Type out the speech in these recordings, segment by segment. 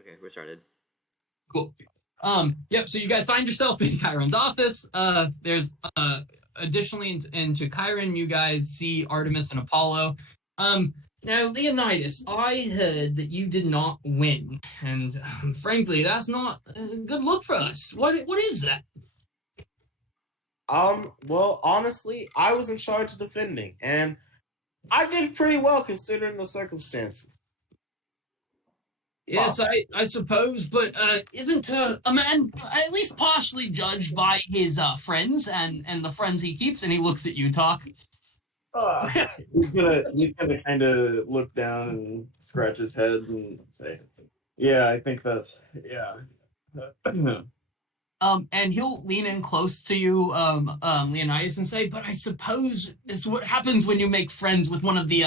Okay, we're started. Cool. Yep. So you guys find yourself in Chiron's office. There's additionally into Chiron, you guys see Artemis and Apollo. Now Leonidas, I heard that you did not win, and frankly, that's not a good look for us. What is that? Well, honestly, I was in charge of defending, and I did pretty well considering the circumstances. Yes, I suppose, but isn't a man at least partially judged by his friends and the friends he keeps? And he looks at you, talk. He's gonna kind of look down and scratch his head and say, "Yeah, I think that's And he'll lean in close to you, Leonidas, and say, "But I suppose it's what happens when you make friends with one of the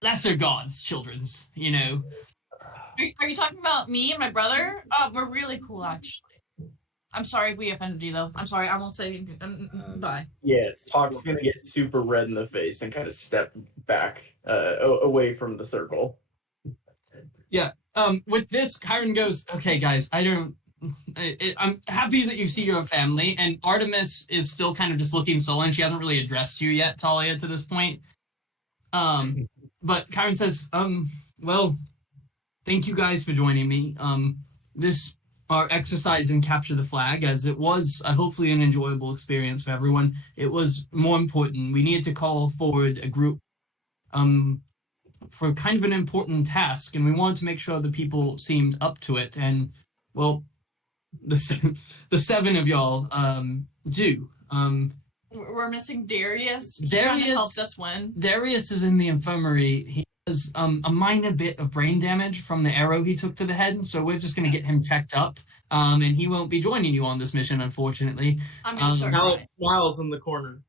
lesser gods' children's. You know." Are you talking about me and my brother? We're really cool, actually. I'm sorry if we offended you, though. I'm sorry. I won't say anything. Bye. Yeah, Talk's gonna get super red in the face and kind of step back away from the circle. Yeah. With this, Chiron goes, "Okay, guys, I'm happy that you see your family." And Artemis is still kind of just looking sullen. She hasn't really addressed you yet, Talia, to this point. But Chiron says, well, thank you guys for joining me. Our exercise in Capture the Flag, as it was hopefully an enjoyable experience for everyone. It was more important. We needed to call forward a group for kind of an important task, and we wanted to make sure the people seemed up to it. And, well, the seven of y'all do. We're missing Darius. Darius helped us win. Darius is in the infirmary. He has a minor bit of brain damage from the arrow he took to the head, so we're just going to get him checked up. And he won't be joining you on this mission, unfortunately. I'm going to start crying. Miles in the corner.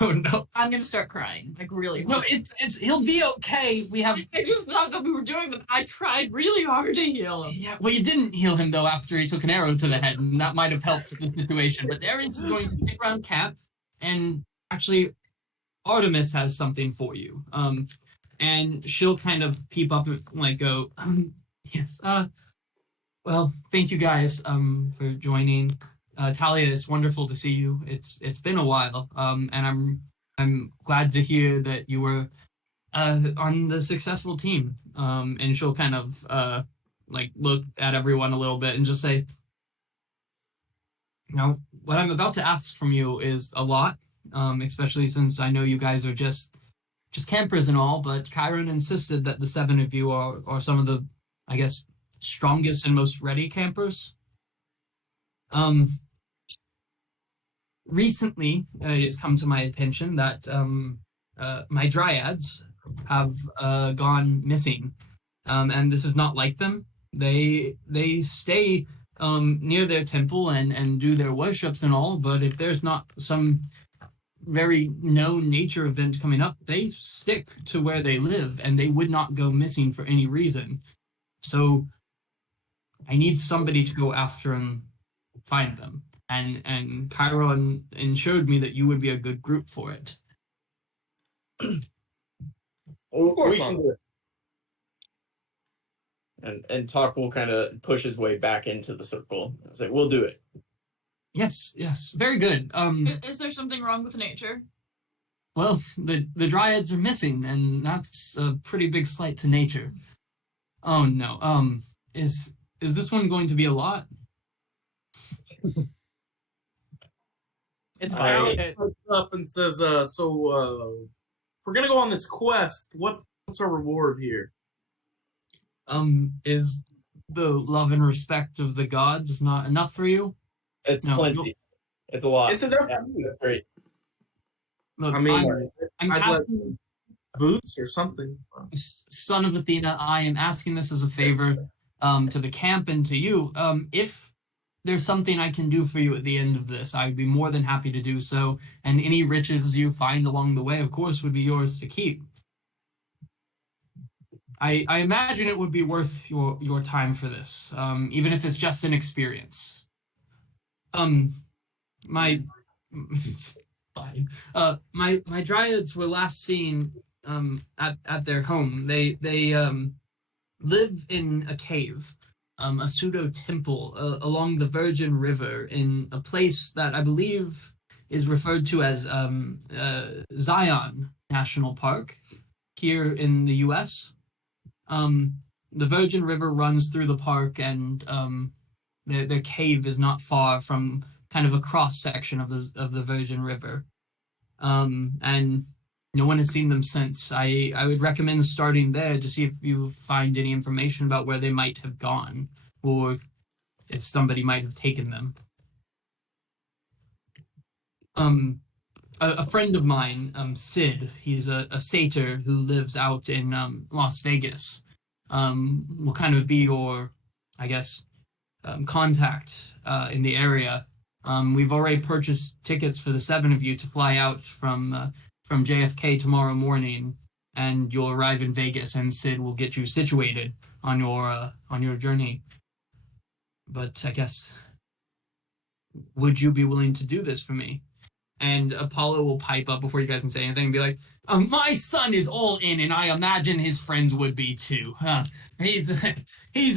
Oh no! I'm going to start crying, like really hard. No, it's he'll be okay. I just thought that we were doing that. I tried really hard to heal him. Yeah, well, you didn't heal him though after he took an arrow to the head, and that might have helped the situation. But Darius is going to stick around camp, and actually, Artemis has something for you. And she'll kind of peep up and like go, yes. Well, thank you guys for joining. Talia, it's wonderful to see you. It's been a while. And I'm glad to hear that you were on the successful team. And she'll kind of like look at everyone a little bit and just say, now, what I'm about to ask from you is a lot, especially since I know you guys are just campers and all, but Chiron insisted that the seven of you are some of the, I guess, strongest and most ready campers. Recently, it has come to my attention that my Dryads have gone missing, and this is not like them. They stay near their temple and do their worships and all, but if there's not some very known nature event coming up, they stick to where they live, and they would not go missing for any reason. So I need somebody to go after and find them. And Chiron ensured me that you would be a good group for it. Of course not. And Talk will kind of push his way back into the circle and say, "We'll do it." Yes, very good. Is there something wrong with nature? Well, the Dryads are missing, and that's a pretty big slight to nature. Oh no. Is this one going to be a lot? It's fine. Looks up and says, "So, if we're gonna go on this quest, what's our reward here?" Is the love and respect of the gods not enough for you? It's plenty. It's a lot. It's enough for me. Great. Look, I mean, I'm I'd asking, boots or something. son of Athena, I am asking this as a favor to the camp and to you. If there's something I can do for you at the end of this, I'd be more than happy to do so. And any riches you find along the way, of course, would be yours to keep. I imagine it would be worth your time for this, even if it's just an experience. My Dryads were last seen at their home. They live in a cave a pseudo temple along the Virgin River in a place that I believe is referred to as Zion National Park here in the U.S. The Virgin River runs through the park, and their cave is not far from kind of a cross section of the Virgin River. And no one has seen them since. I would recommend starting there to see if you find any information about where they might have gone, or if somebody might have taken them. A friend of mine, Sid, he's a satyr who lives out in Las Vegas. Will kind of be your, I guess, contact in the area. We've already purchased tickets for the 7 of you to fly out from JFK tomorrow morning, and you'll arrive in Vegas, and Sid will get you situated on your journey. But I guess, would you be willing to do this for me? And Apollo will pipe up before you guys can say anything and be like, my son is all in, and I imagine his friends would be too. He's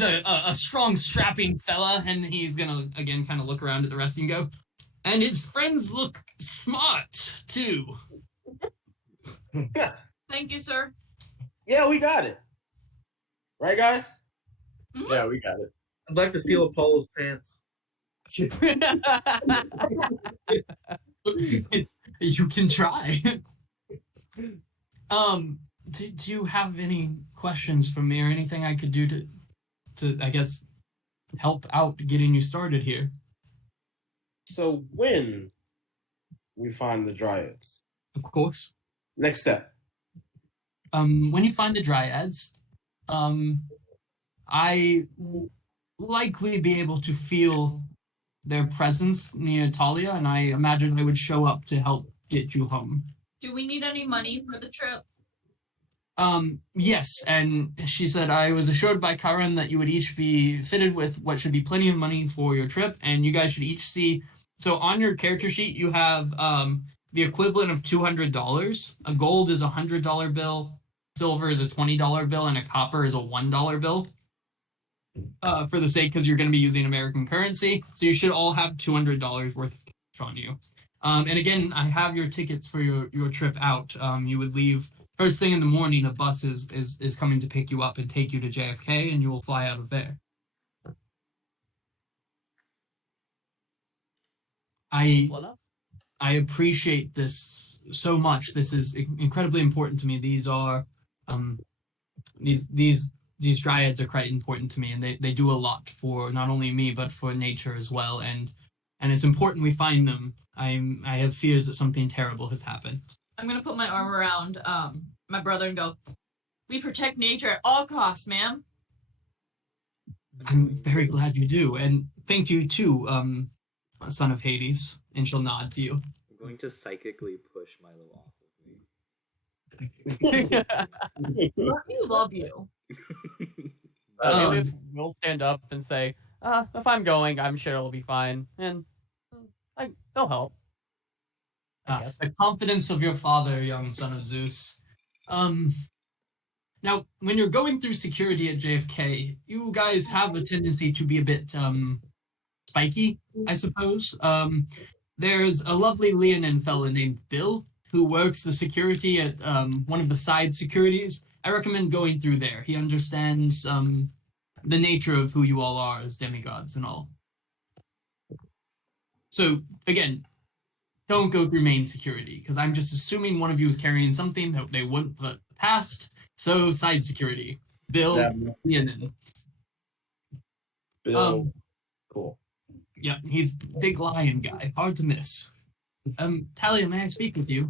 a strong, strapping fella, and he's gonna again kind of look around at the rest of you and go, and his friends look smart too. Thank you, sir. Yeah, we got it. Right, guys? Yeah, we got it. I'd like to steal Apollo's pants. You can try. Do you have any questions for me or anything I could do to I guess help out getting you started here? So when we find the Dryads, Of course. next step. When you find the Dryads, I will likely be able to feel their presence near Talia, and I imagine I would show up to help get you home. Do we need any money for the trip? Yes, and she said I was assured by Karen that you would each be fitted with what should be plenty of money for your trip, and you guys should each see. So on your character sheet, you have the equivalent of $200. A gold is a $100 bill, silver is a $20 bill, and a copper is a $1 bill. For the sake, because you're going to be using American currency, so you should all have $200 worth of cash on you. And again, I have your tickets for your trip out. You would leave first thing in the morning. A bus is coming to pick you up and take you to JFK, and you will fly out of there. I appreciate this so much. This is incredibly important to me. These are these Dryads are quite important to me, and they do a lot for not only me but for nature as well. And it's important we find them. I have fears that something terrible has happened. I'm gonna put my arm around my brother and go, we protect nature at all costs, man. I'm very glad you do, and thank you too, son of Hades. And she'll nod to you. I'm going to psychically push Milo off of Let me love you. Alias will stand up and say, if I'm going, I'm sure it'll be fine. And they'll help. I guess. The confidence of your father, young son of Zeus. Now, when you're going through security at JFK, you guys have a tendency to be a bit spiky, I suppose. There's a lovely Leonin fella named Bill who works the security at one of the side securities. I recommend going through there. He understands the nature of who you all are as demigods and all. So, again, don't go through main security, because I'm just assuming one of you is carrying something that they wouldn't let past. So, side security. Bill, Leonin. Bill. Cool. Yeah, he's a big lion guy. Hard to miss. Talia, may I speak with you?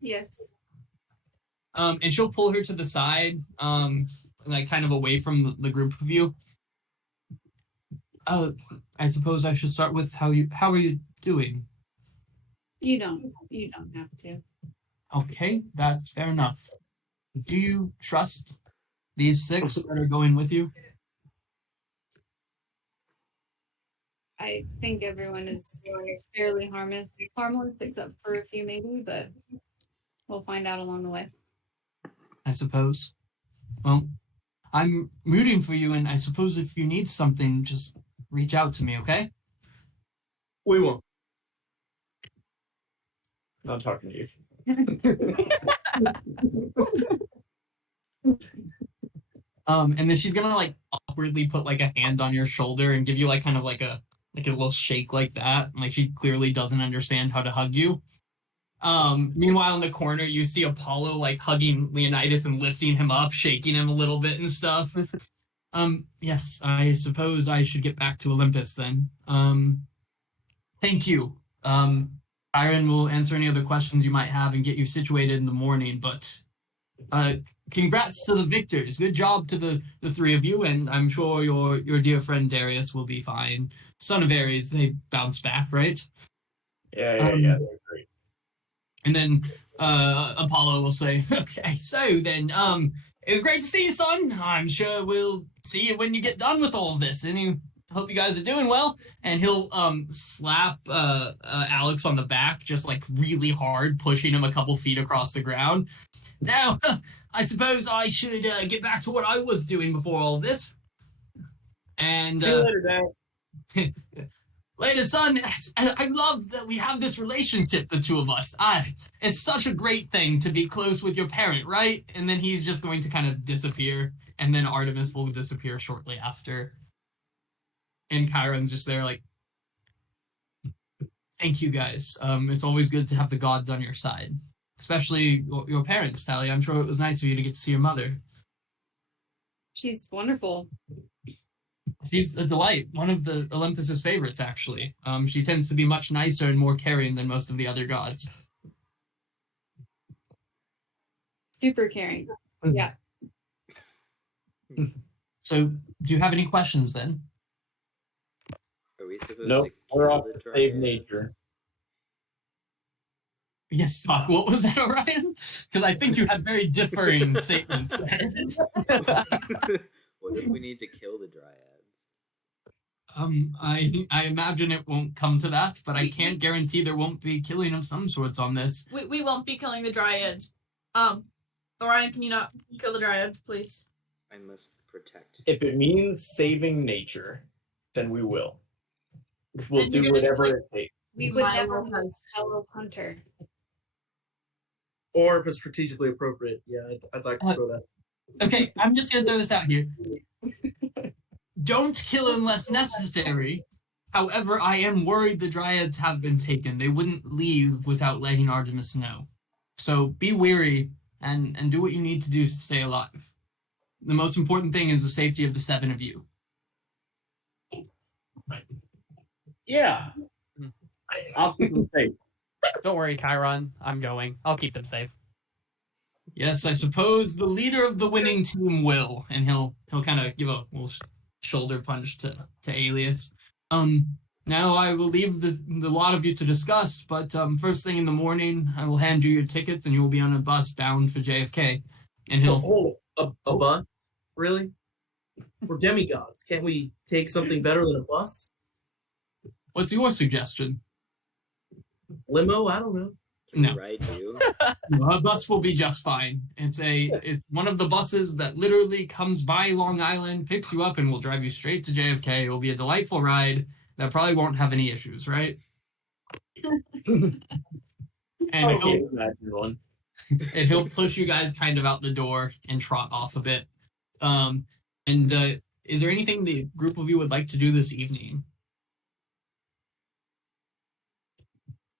Yes. And she'll pull her to the side, like kind of away from the group of you. I suppose I should start with how are you doing? You don't have to. Okay, that's fair enough. Do you trust these 6 that are going with you? I think everyone is fairly harmless except for a few maybe, but we'll find out along the way. I suppose. Well, I'm rooting for you, and I suppose if you need something, just reach out to me, okay? We won't. Not talking to you. And then she's gonna like awkwardly put like a hand on your shoulder and give you like kind of like a little shake like that. Like she clearly doesn't understand how to hug you. Meanwhile, in the corner, you see Apollo like hugging Leonidas and lifting him up, shaking him a little bit and stuff. Yes, I suppose I should get back to Olympus then. Thank you. Iron will answer any other questions you might have and get you situated in the morning, but congrats to the victors. Good job to the three of you, and I'm sure your dear friend Darius will be fine. Son of Ares, they bounce back, right? Yeah, they're great. And then Apollo will say, okay, so then, it was great to see you, son. I'm sure we'll see you when you get done with all of this. And I hope you guys are doing well. And he'll slap Alex on the back, just like really hard, pushing him a couple feet across the ground. Now, I suppose I should get back to what I was doing before all of this. And See you later, Dad. later, son. I love that we have this relationship, the two of us. It's such a great thing to be close with your parent, right? And then he's just going to kind of disappear, and then Artemis will disappear shortly after. And Chiron's just there like, thank you guys. It's always good to have the gods on your side. Especially your parents, Tally. I'm sure it was nice of you to get to see your mother. She's wonderful. She's a delight. One of the Olympus's favorites, actually. She tends to be much nicer and more caring than most of the other gods. Super caring. Yeah. So, do you have any questions then? Are we supposed Nope, to we're kill off the to save Dryads? nature. Yes, Doc. What was that, Orion? Because I think you had very differing statements there. What if we need to kill the Dryads? I imagine it won't come to that, but I can't guarantee there won't be killing of some sorts on this. We won't be killing the Dryads. Orion, can you not kill the Dryads, please? I must protect. If it means saving nature, then we will. We'll And you're do gonna whatever like- it takes. We would My never lord. have a fellow hunter. Or if it's strategically appropriate, yeah, I'd like to throw that. Okay, I'm just gonna throw this out here. Don't kill unless necessary. However, I am worried the Dryads have been taken. They wouldn't leave without letting Artemis know. So be wary and do what you need to do to stay alive. The most important thing is the safety of the 7 of you. Yeah. I'll keep them safe. Don't worry, Chiron. I'm going. I'll keep them safe. Yes, I suppose the leader of the winning team will, and he'll kind of give a little shoulder punch to Alias. Now I will leave the lot of you to discuss, but first thing in the morning, I will hand you your tickets, and you will be on a bus bound for JFK. And he'll A bus? Really? We're demigods. Can't we take something better than a bus? What's your suggestion? Limo? I don't know. Can No. we ride you? A bus will be just fine. It's one of the buses that literally comes by Long Island, picks you up, and will drive you straight to JFK. It will be a delightful ride that probably won't have any issues, right? And I can't imagine one. and he'll push you guys kind of out the door and trot off a bit. Is there anything the group of you would like to do this evening?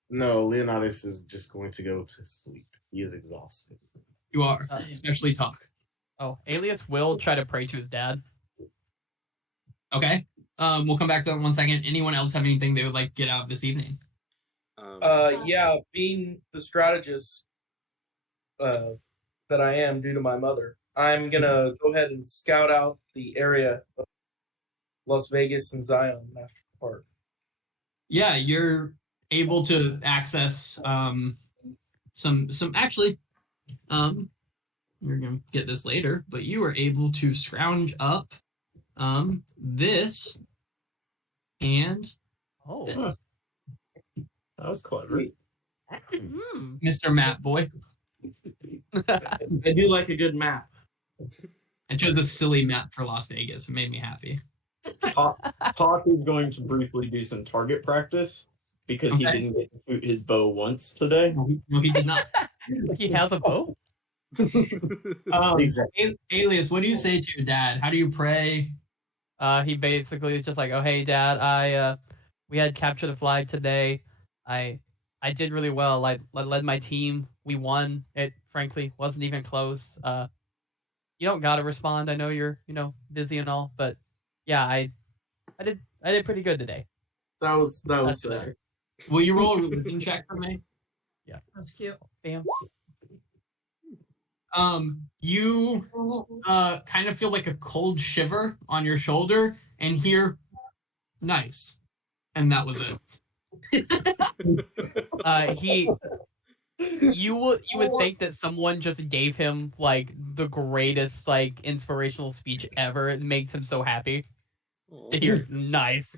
No, Leonidas is just going to go to sleep. He is exhausted. You are, Same. especially Talk. Oh, Alias will try to pray to his dad. Okay. We'll come back to that in 1 second. Anyone else have anything they would like to get out of this evening? Yeah, being the strategist that I am due to my mother, I'm gonna go ahead and scout out the area of Las Vegas and Zion National Park. Yeah, you're able to access some actually you're gonna get this later, but you were able to scrounge up this and Oh. this. That was clever. Mr. Map Boy. I do like a good map. It chose a silly map for Las Vegas. It made me happy. Hawk is going to briefly do some target practice because he Okay. didn't get to shoot his bow once today. No, he did not. He has a bow. Exactly. Alias, what do you say to your dad? How do you pray? He basically is just like, oh hey dad, we had capture the flag today. I did really well. I led my team. We won. It frankly wasn't even close. You don't gotta respond. I know you're busy and all, but yeah, I did pretty good today. That was That's sad. Will you roll a religion check for me? That's cute. Bam. You kind of feel like a cold shiver on your shoulder and hear nice. And that was it. You would think that someone just gave him like the greatest like inspirational speech ever. It makes him so happy to hear nice.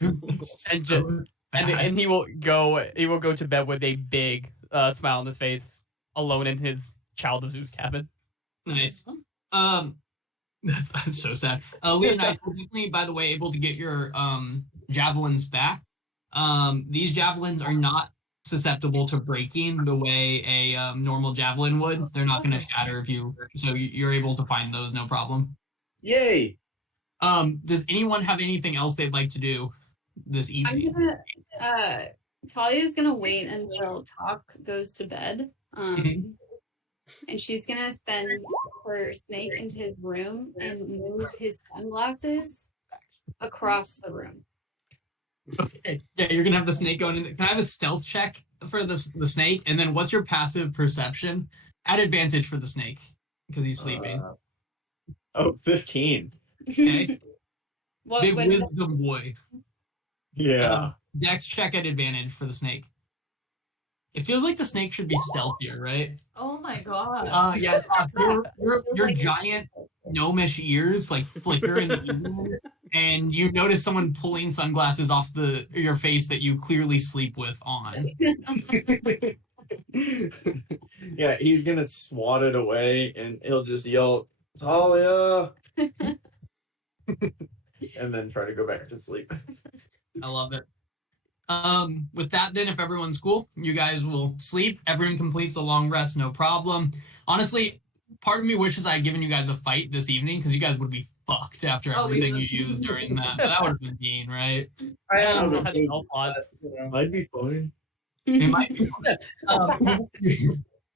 And he will go to bed with a big smile on his face, alone in his Child of Zeus cabin. Nice. That's so sad. Leonidas, you're definitely, by the way, able to get your javelins back. These javelins are not susceptible to breaking the way a normal javelin would. They're not going to shatter if you. So you're able to find those, no problem. Yay! Does anyone have anything else they'd like to do this evening? Talia's gonna wait until Talk goes to bed. Mhm. And she's gonna send her snake into his room and move his sunglasses across the room. Okay. Yeah, you're gonna have the snake going in. Can I have a stealth check for the snake? And then what's your passive perception? At advantage for the snake because he's sleeping. 15. Okay. What Big what- wisdom boy. Yeah. Dex check at advantage for the snake. It feels like the snake should be stealthier, right? Oh my god. Yeah, your giant gnomish ears like flicker in the evening, and you notice someone pulling sunglasses off your face that you clearly sleep with on. Yeah, he's gonna swat it away and he'll just yell, Talia! And then try to go back to sleep. I love it. With that, then, if everyone's cool, you guys will sleep. Everyone completes a long rest, no problem. Honestly, part of me wishes I had given you guys a fight this evening because you guys would be fucked after Oh, we everything would. you used during that. But that would have been mean, right? I don't don't know how to spell font. Might be funny. It might be.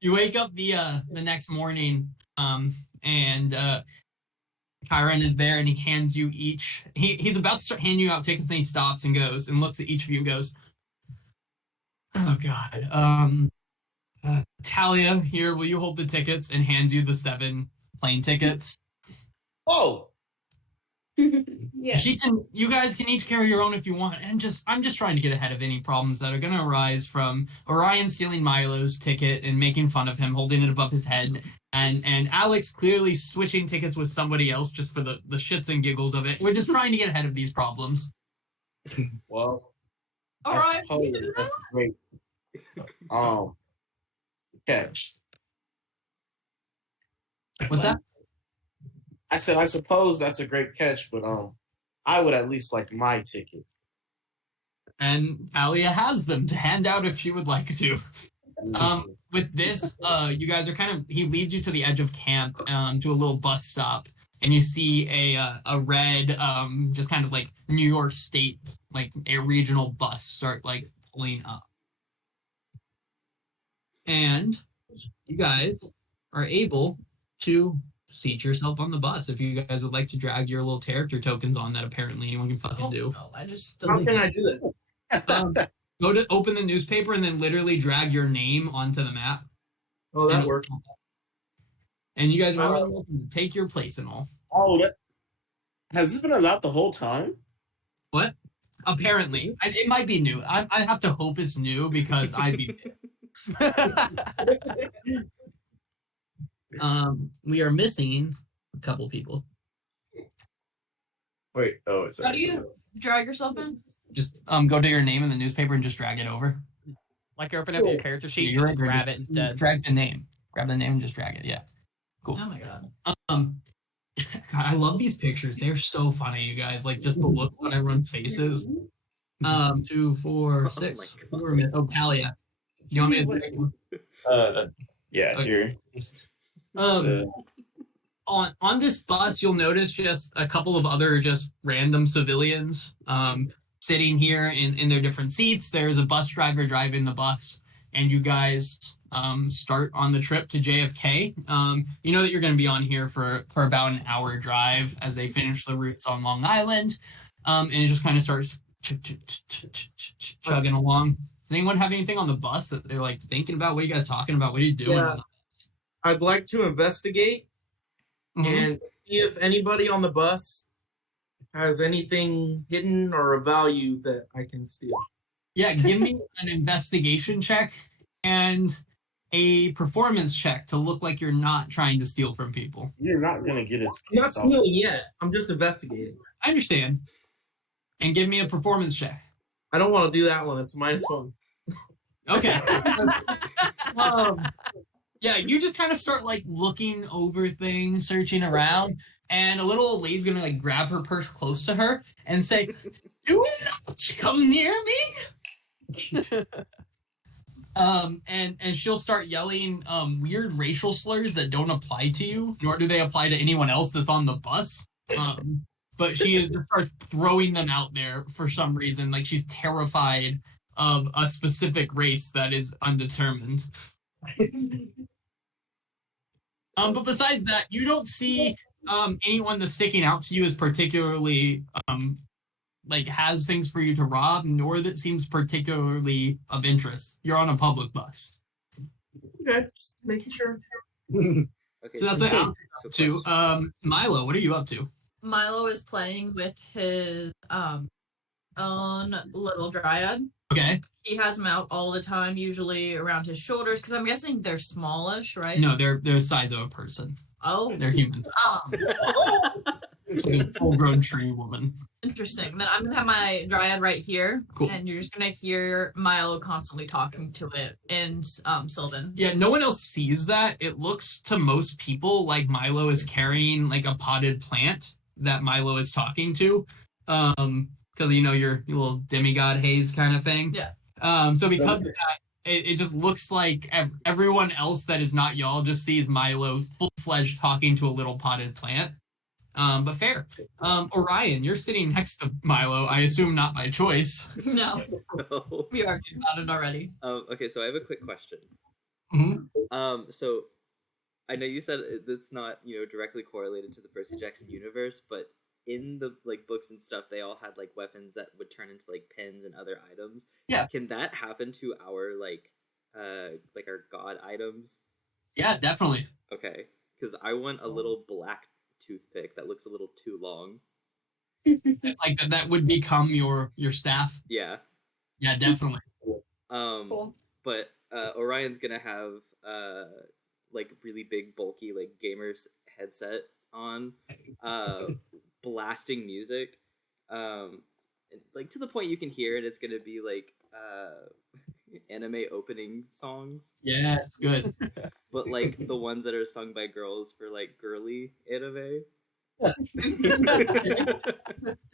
You wake up the next morning, and Chiron is there, and he hands you each. He's about to start handing you out tickets, and he stops and goes and looks at each of you and goes, "Oh God, Talia, here, will you hold the tickets?" And hands you the 7 plane tickets. Oh, Yeah. You guys can each carry your own if you want. And I'm just trying to get ahead of any problems that are going to arise from Orion stealing Milo's ticket and making fun of him, holding it above his head, and Alex clearly switching tickets with somebody else just for the shits and giggles of it. We're just trying to get ahead of these problems. well, All I right. suppose you do that's that? great. Catch. What's that? I said, I suppose that's a great catch, but I would at least like my ticket. And Talia has them to hand out if she would like to. With this, you guys are he leads you to the edge of camp, to a little bus stop, and you see a red, just kind of like New York State, like a regional bus start like pulling up. And you guys are able to seat yourself on the bus if you guys would like to drag your little character tokens on that apparently anyone can fucking do. No, I just How can I do that? Go to open the newspaper and then literally drag your name onto the map. Oh, that And- worked. And you guys are more than welcome to take your place and all. Oh, has this been allowed the whole time? What? Apparently. It might be new. I have to hope it's new because I'd be... We are missing a couple people. Wait, How do you drag yourself in? Just go to your name in the newspaper and just drag it over. Like you open up your character sheet, You're just right, grab just it instead. Drag the name. Grab the name and just drag it. Yeah. Cool. Oh my god. God, I love these pictures. They're so funny, you guys. Like just the look on everyone's faces. 2, 4, 6. my Who are we- Oh, Talia. You want me to take one? Yeah, Okay. here. On this bus, you'll notice just a couple of other just random civilians sitting here in their different seats. There's a bus driver driving the bus, and you guys start on the trip to JFK. You know that you're going to be on here for about an hour drive as they finish the routes on Long Island, and it just kind of starts chugging along. Does anyone have anything on the bus that they're like thinking about? What are you guys talking about? What are you doing? Yeah. I'd like to investigate Mhm. and see if anybody on the bus has anything hidden or of value that I can steal. Yeah, give me an investigation check and a performance check to look like you're not trying to steal from people. You're not gonna get us. I'm not stealing yet. I'm just investigating. I understand. And give me a performance check. I don't want to do that one. It's -1. Okay. Yeah, you just kind of start like looking over things, searching around, and a little old lady's gonna like grab her purse close to her and say, "Do not come near me." And she'll start yelling weird racial slurs that don't apply to you, nor do they apply to anyone else that's on the bus. But she is just starts throwing them out there for some reason, like she's terrified of a specific race that is undetermined. But besides that, you don't see anyone that's sticking out to you as particularly like has things for you to rob, nor that seems particularly of interest. You're on a public bus. Okay, just making sure. Okay, So that's what Alex is so up to. question. Milo, what are you up to? Milo is playing with his own little dryad. Okay. He has them out all the time, usually around his shoulders, because I'm guessing they're smallish, right? No, they're the size of a person. Oh. They're humans. It's like a full-grown tree woman. Interesting. Then I'm gonna have my dryad right here, Cool. and you're just gonna hear Milo constantly talking to it in Sylvan. Yeah, no one else sees that. It looks to most people like Milo is carrying like a potted plant that Milo is talking to. Because you know your little demigod haze kind of thing. Yeah. So because of that, it just looks like everyone else that is not y'all just sees Milo full-fledged talking to a little potted plant. But fair. Orion, you're sitting next to Milo. I assume not by choice. No, No. we argued about it already. Okay, so I have a quick question. Mhm. So I know you said it's not, directly correlated to the Percy Jackson universe, but in the like books and stuff, they all had like weapons that would turn into like pens and other items. Yeah. Can that happen to our like our god items? Yeah, definitely. Okay, because I want a little black toothpick that looks a little too long. Like that would become your staff. Yeah. Yeah, definitely. Cool. But Orion's gonna have like really big bulky like gamer's headset on, blasting music, and, like to the point you can hear it. It's gonna be like anime opening songs, Yeah, it's good. but like the ones that are sung by girls for like girly anime.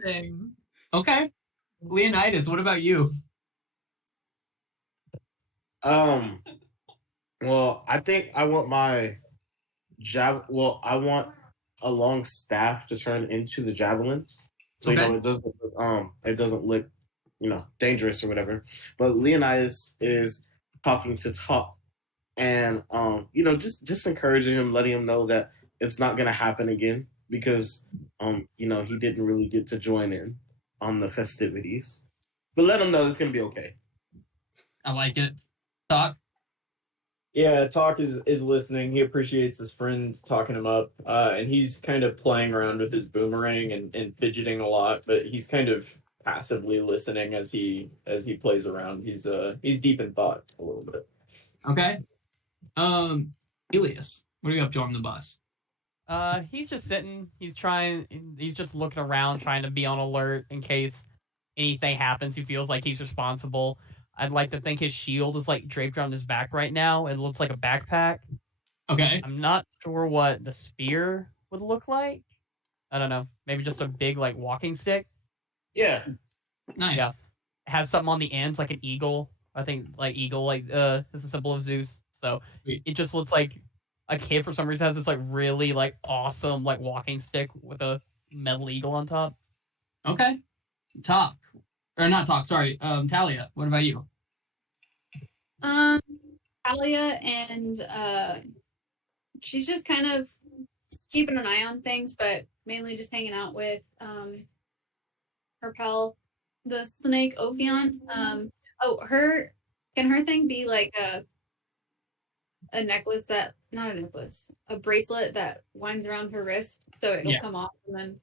Thing. Okay. Leonidas, what about you? Well, I think I want my I want a long staff to turn into the javelin, so Okay. it doesn't look dangerous or whatever. But Leonidas is talking to talk, and just encouraging him, letting him know that it's not gonna happen again because he didn't really get to join in on the festivities, but let him know it's gonna be okay. I like it. Talk. Yeah, Talk is listening. He appreciates his friend talking him up, and he's kind of playing around with his boomerang and fidgeting a lot, but he's kind of passively listening as he plays around. He's deep in thought a little bit. Okay. Elias, what are you up to on the bus? He's just sitting. He's just looking around, trying to be on alert in case anything happens. He feels like he's responsible. I'd like to think his shield is like draped around his back right now. It looks like a backpack. Okay. I'm not sure what the spear would look like. I don't know, maybe just a big like walking stick. Yeah. Nice. Yeah. Have something on the ends like an eagle. I think like eagle, like is a symbol of Zeus. So Sweet. it just looks like a kid for some reason has this like really like awesome like walking stick with a metal eagle on top. Okay. Talk. Or not talk, sorry. Talia, what about you? Talia and she's just kind of keeping an eye on things, but mainly just hanging out with her pal, the snake Ophion. Can her thing be like a necklace that not a necklace, a bracelet that winds around her wrist so it'll come off and then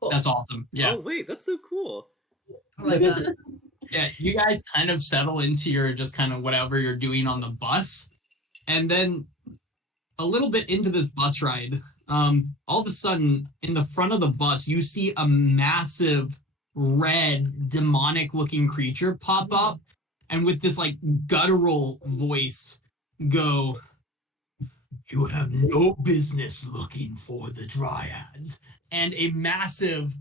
cool. That's awesome. Yeah. Oh wait, that's so cool. I like that. Yeah, you guys kind of settle into your just kind of whatever you're doing on the bus. And then a little bit into this bus ride, all of a sudden in the front of the bus, you see a massive red demonic looking creature pop up and with this like guttural voice go, "You have no business looking for the Dryads." And a massive,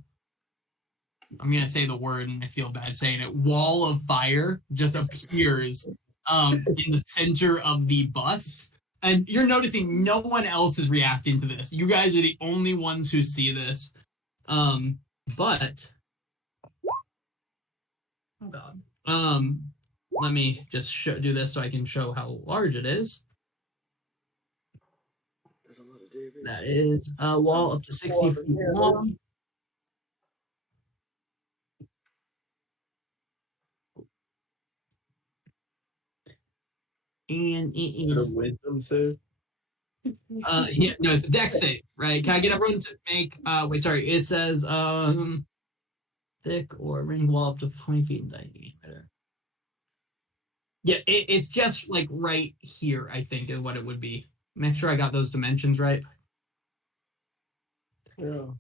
I'm going to say the word and I feel bad saying it, wall of fire just appears in the center of the bus. And you're noticing no one else is reacting to this. You guys are the only ones who see this. But oh god. Let me just do this so I can show how large it is. There's a lot of damage. That is a wall up to 60 feet long. And it is wisdom save. yeah, no, it's a dex save, right? Can I get everyone to make wait, sorry, it says thick or ring wall up to 20 feet in diameter. Yeah, it's just like right here, I think, is what it would be. Make sure I got those dimensions right. Yeah.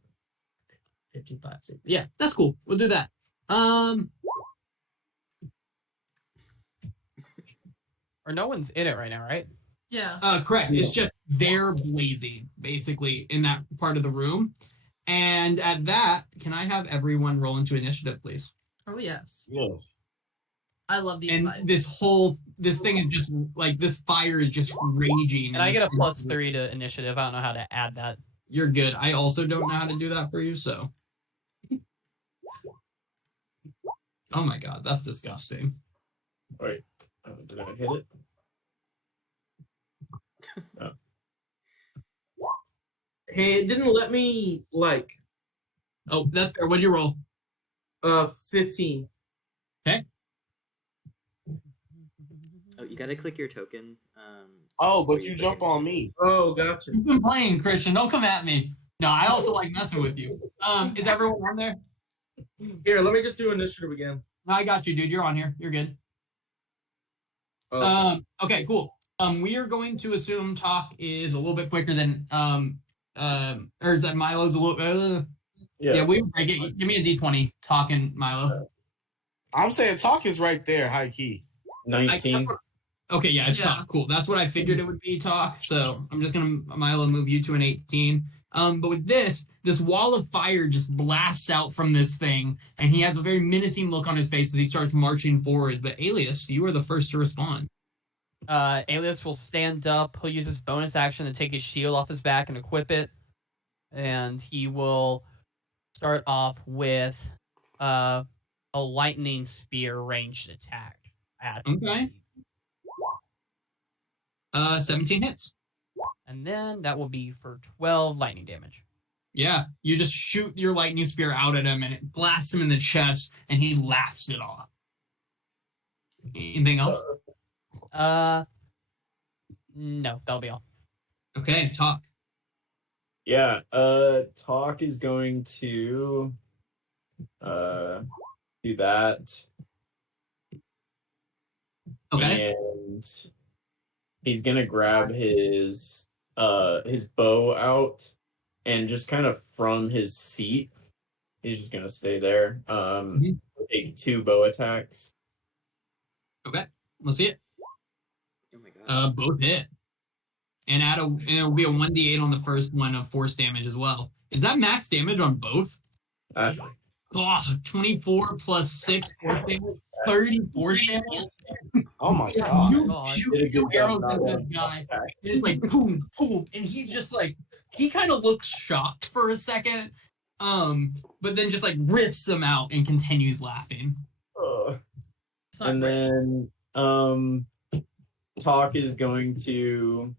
55. Yeah, that's cool. We'll do that. Or no one's in it right now, right? Yeah. Correct. It's just they're blazing, basically, in that part of the room. And at that, can I have everyone roll into initiative, please? Oh yes. Yes. I love the And invite. this thing is just like this fire is just raging. And I get a +3 to initiative. I don't know how to add that. You're good. I also don't know how to do that for you, so. Oh my god, that's disgusting. Wait, did I hit it? Oh. Hey, it didn't let me like. Oh, that's fair. What'd you roll? 15. Okay. Oh, you gotta click your token. Oh, but before you click jump on initiative. me. Oh, gotcha. You've been playing, Christian. Don't come at me. No, I also like messing with you. Is everyone on there? Here, let me just do initiative again. No, I got you, dude. You're on here. You're good. Oh. Okay, cool. We are going to assume talk is a little bit quicker than or is that Milo's a little yeah, we break it. Give me a D20, talk and Milo. I'm saying talk is right there, high key. 19. Okay, yeah, it's Yeah. talk. Cool. That's what I figured it would be, talk. So I'm just gonna Milo move you to an 18. But with this wall of fire just blasts out from this thing, and he has a very menacing look on his face as he starts marching forward. But Alias, you are the first to respond. Alias will stand up. He'll use his bonus action to take his shield off his back and equip it. And he will start off with a lightning spear ranged attack. Okay. 17 hits. And then that will be for 12 lightning damage. Yeah, you just shoot your lightning spear out at him, and it blasts him in the chest, and he laughs it off. Anything else? No, that'll be all. Okay, talk. Yeah, Talk is going to do that. Okay. And he's gonna grab his bow out and just kind of from his seat, he's just gonna stay there. Take 2 bow attacks. Okay, let's see it. Oh my god. Both hit. And it'll be a 1d8 on the first one of force damage as well. Is that max damage on both? Actually, Oh, 24 plus 6, 34 damage. Oh my Oh god. You God. shoot Did a two good job arrows not at this letting guy. attack. It's like boom, boom, and he's just like he kind of looks shocked for a second, but then just like rips them out and continues laughing. It's not And great. then Talk is going to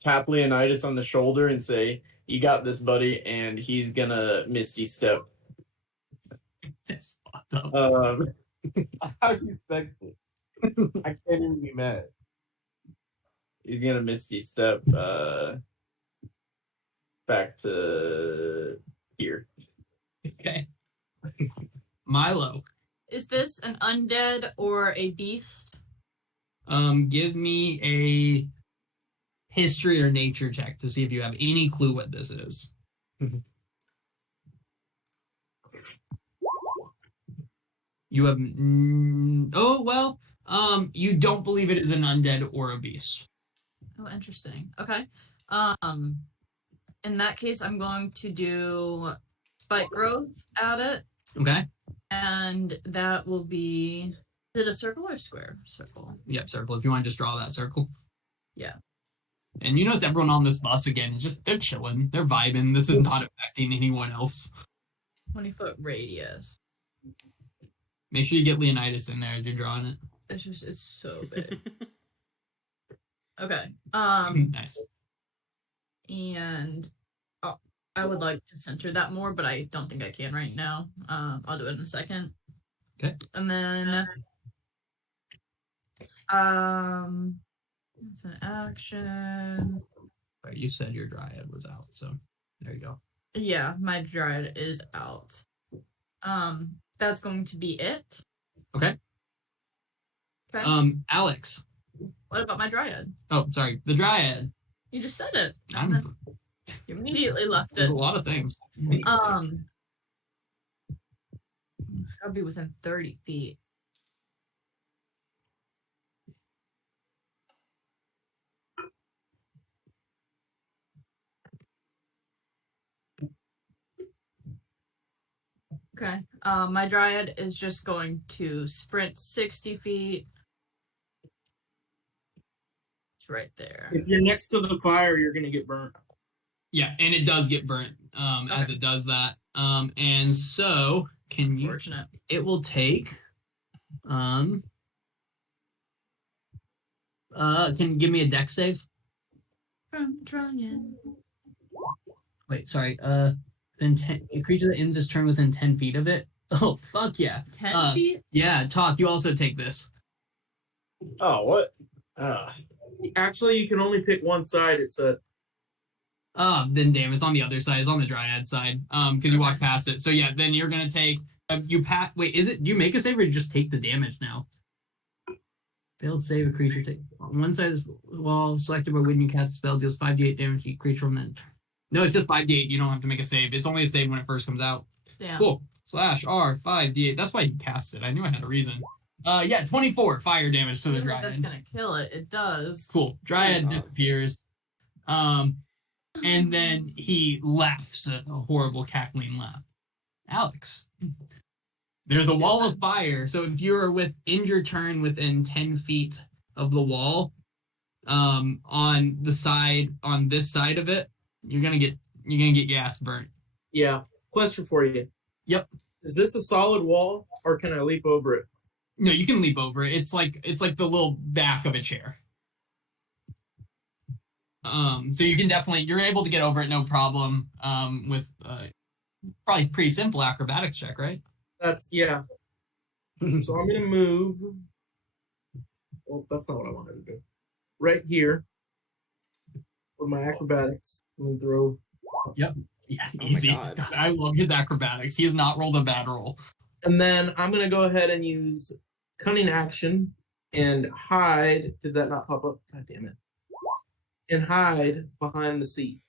tap Leonidas on the shoulder and say, "You got this, buddy," and he's gonna Misty Step. That's fucked up. I respect it. I can't even be mad. He's gonna Misty Step back to here. Okay. Milo, Is this an undead or a beast? give me a history or nature check to see if you have any clue what this is. You have you don't believe it is an undead or a beast. Oh, interesting. Okay. In that case, I'm going to do spike growth at it, Okay. and that will be. Is it a circle or square? Circle. Yep, circle. If you want to just draw that circle. Yeah. And you notice everyone on this bus again is just they're chilling, they're vibing. This is not affecting anyone else. 20-foot radius. Make sure you get Leonidas in there as you're drawing it. It's so big. Okay. Nice. And I would like to center that more, but I don't think I can right now. I'll do it in a second. Okay. And then it's an action. Right, you said your Dryad was out, so there you go. Yeah, my Dryad is out. That's going to be it. Okay. Okay. Alex. What about my Dryad? Oh, sorry, the Dryad. You just said it. I'm, You immediately left there's it. a lot of things. It's gotta be within 30 feet. Okay. My Dryad is just going to sprint 60 feet. It's right there. If you're next to the fire, you're gonna get burnt. Yeah, and it does get burnt as it does that. And so can you? Fortunate. It will take. Can you give me a dex save? From Dryan. Wait, sorry. A creature that ends its turn within 10 feet of it. Oh, fuck yeah. 10 feet? Yeah, Talk, you also take this. Oh, what? Actually, you can only pick one side. It said. Then damn, it's on the other side. It's on the Dryad side. Because you walk past it. So yeah, then you're gonna take. Wait, is it? Do you make a save or you just take the damage now? Failed save, a creature take on one side of the wall selected by when you cast a spell deals 5d8 damage to each creature from that. No, it's just 5d8. You don't have to make a save. It's only a save when it first comes out. Damn. Cool. /R 5d8. That's why you cast it. I knew I had a reason. Yeah, 24 fire damage to the That's Dryad. gonna kill it. It does. Cool. Dryad disappears. And then he laughs a horrible cackling laugh. Alex, there's a wall of fire. So if you're end your turn within 10 feet of the wall, on this side of it, you're gonna get your ass burnt. Yeah. Question for you. Yep. Is this a solid wall, or can I leap over it? No, you can leap over it. It's like the little back of a chair. So you can you're able to get over it, no problem. With probably pretty simple acrobatics check, right? That's yeah. So I'm gonna move. Well, that's not what I wanted to do. Right here. With my acrobatics, I'm gonna throw. Yep. Yeah, Oh my easy. God. God, I love his acrobatics. He has not rolled a bad roll. And then I'm gonna go ahead and use cunning action and hide. Did that not pop up? God damn it! And hide behind the seat.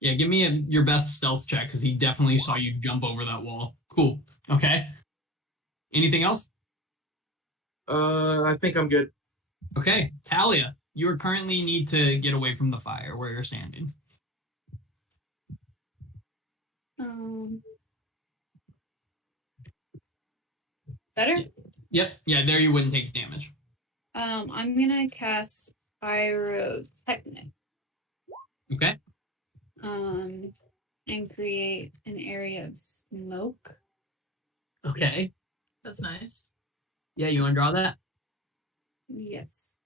Yeah, give me your best stealth check because he definitely saw you jump over that wall. Cool. Okay. Anything else? I think I'm good. Okay, Talia, you currently need to get away from the fire where you're standing. Better? Yep. Yeah, there you wouldn't take damage. I'm gonna cast Pyrotechnic. Okay. And create an area of smoke. Okay. That's nice. Yeah, you want to draw that? Yes.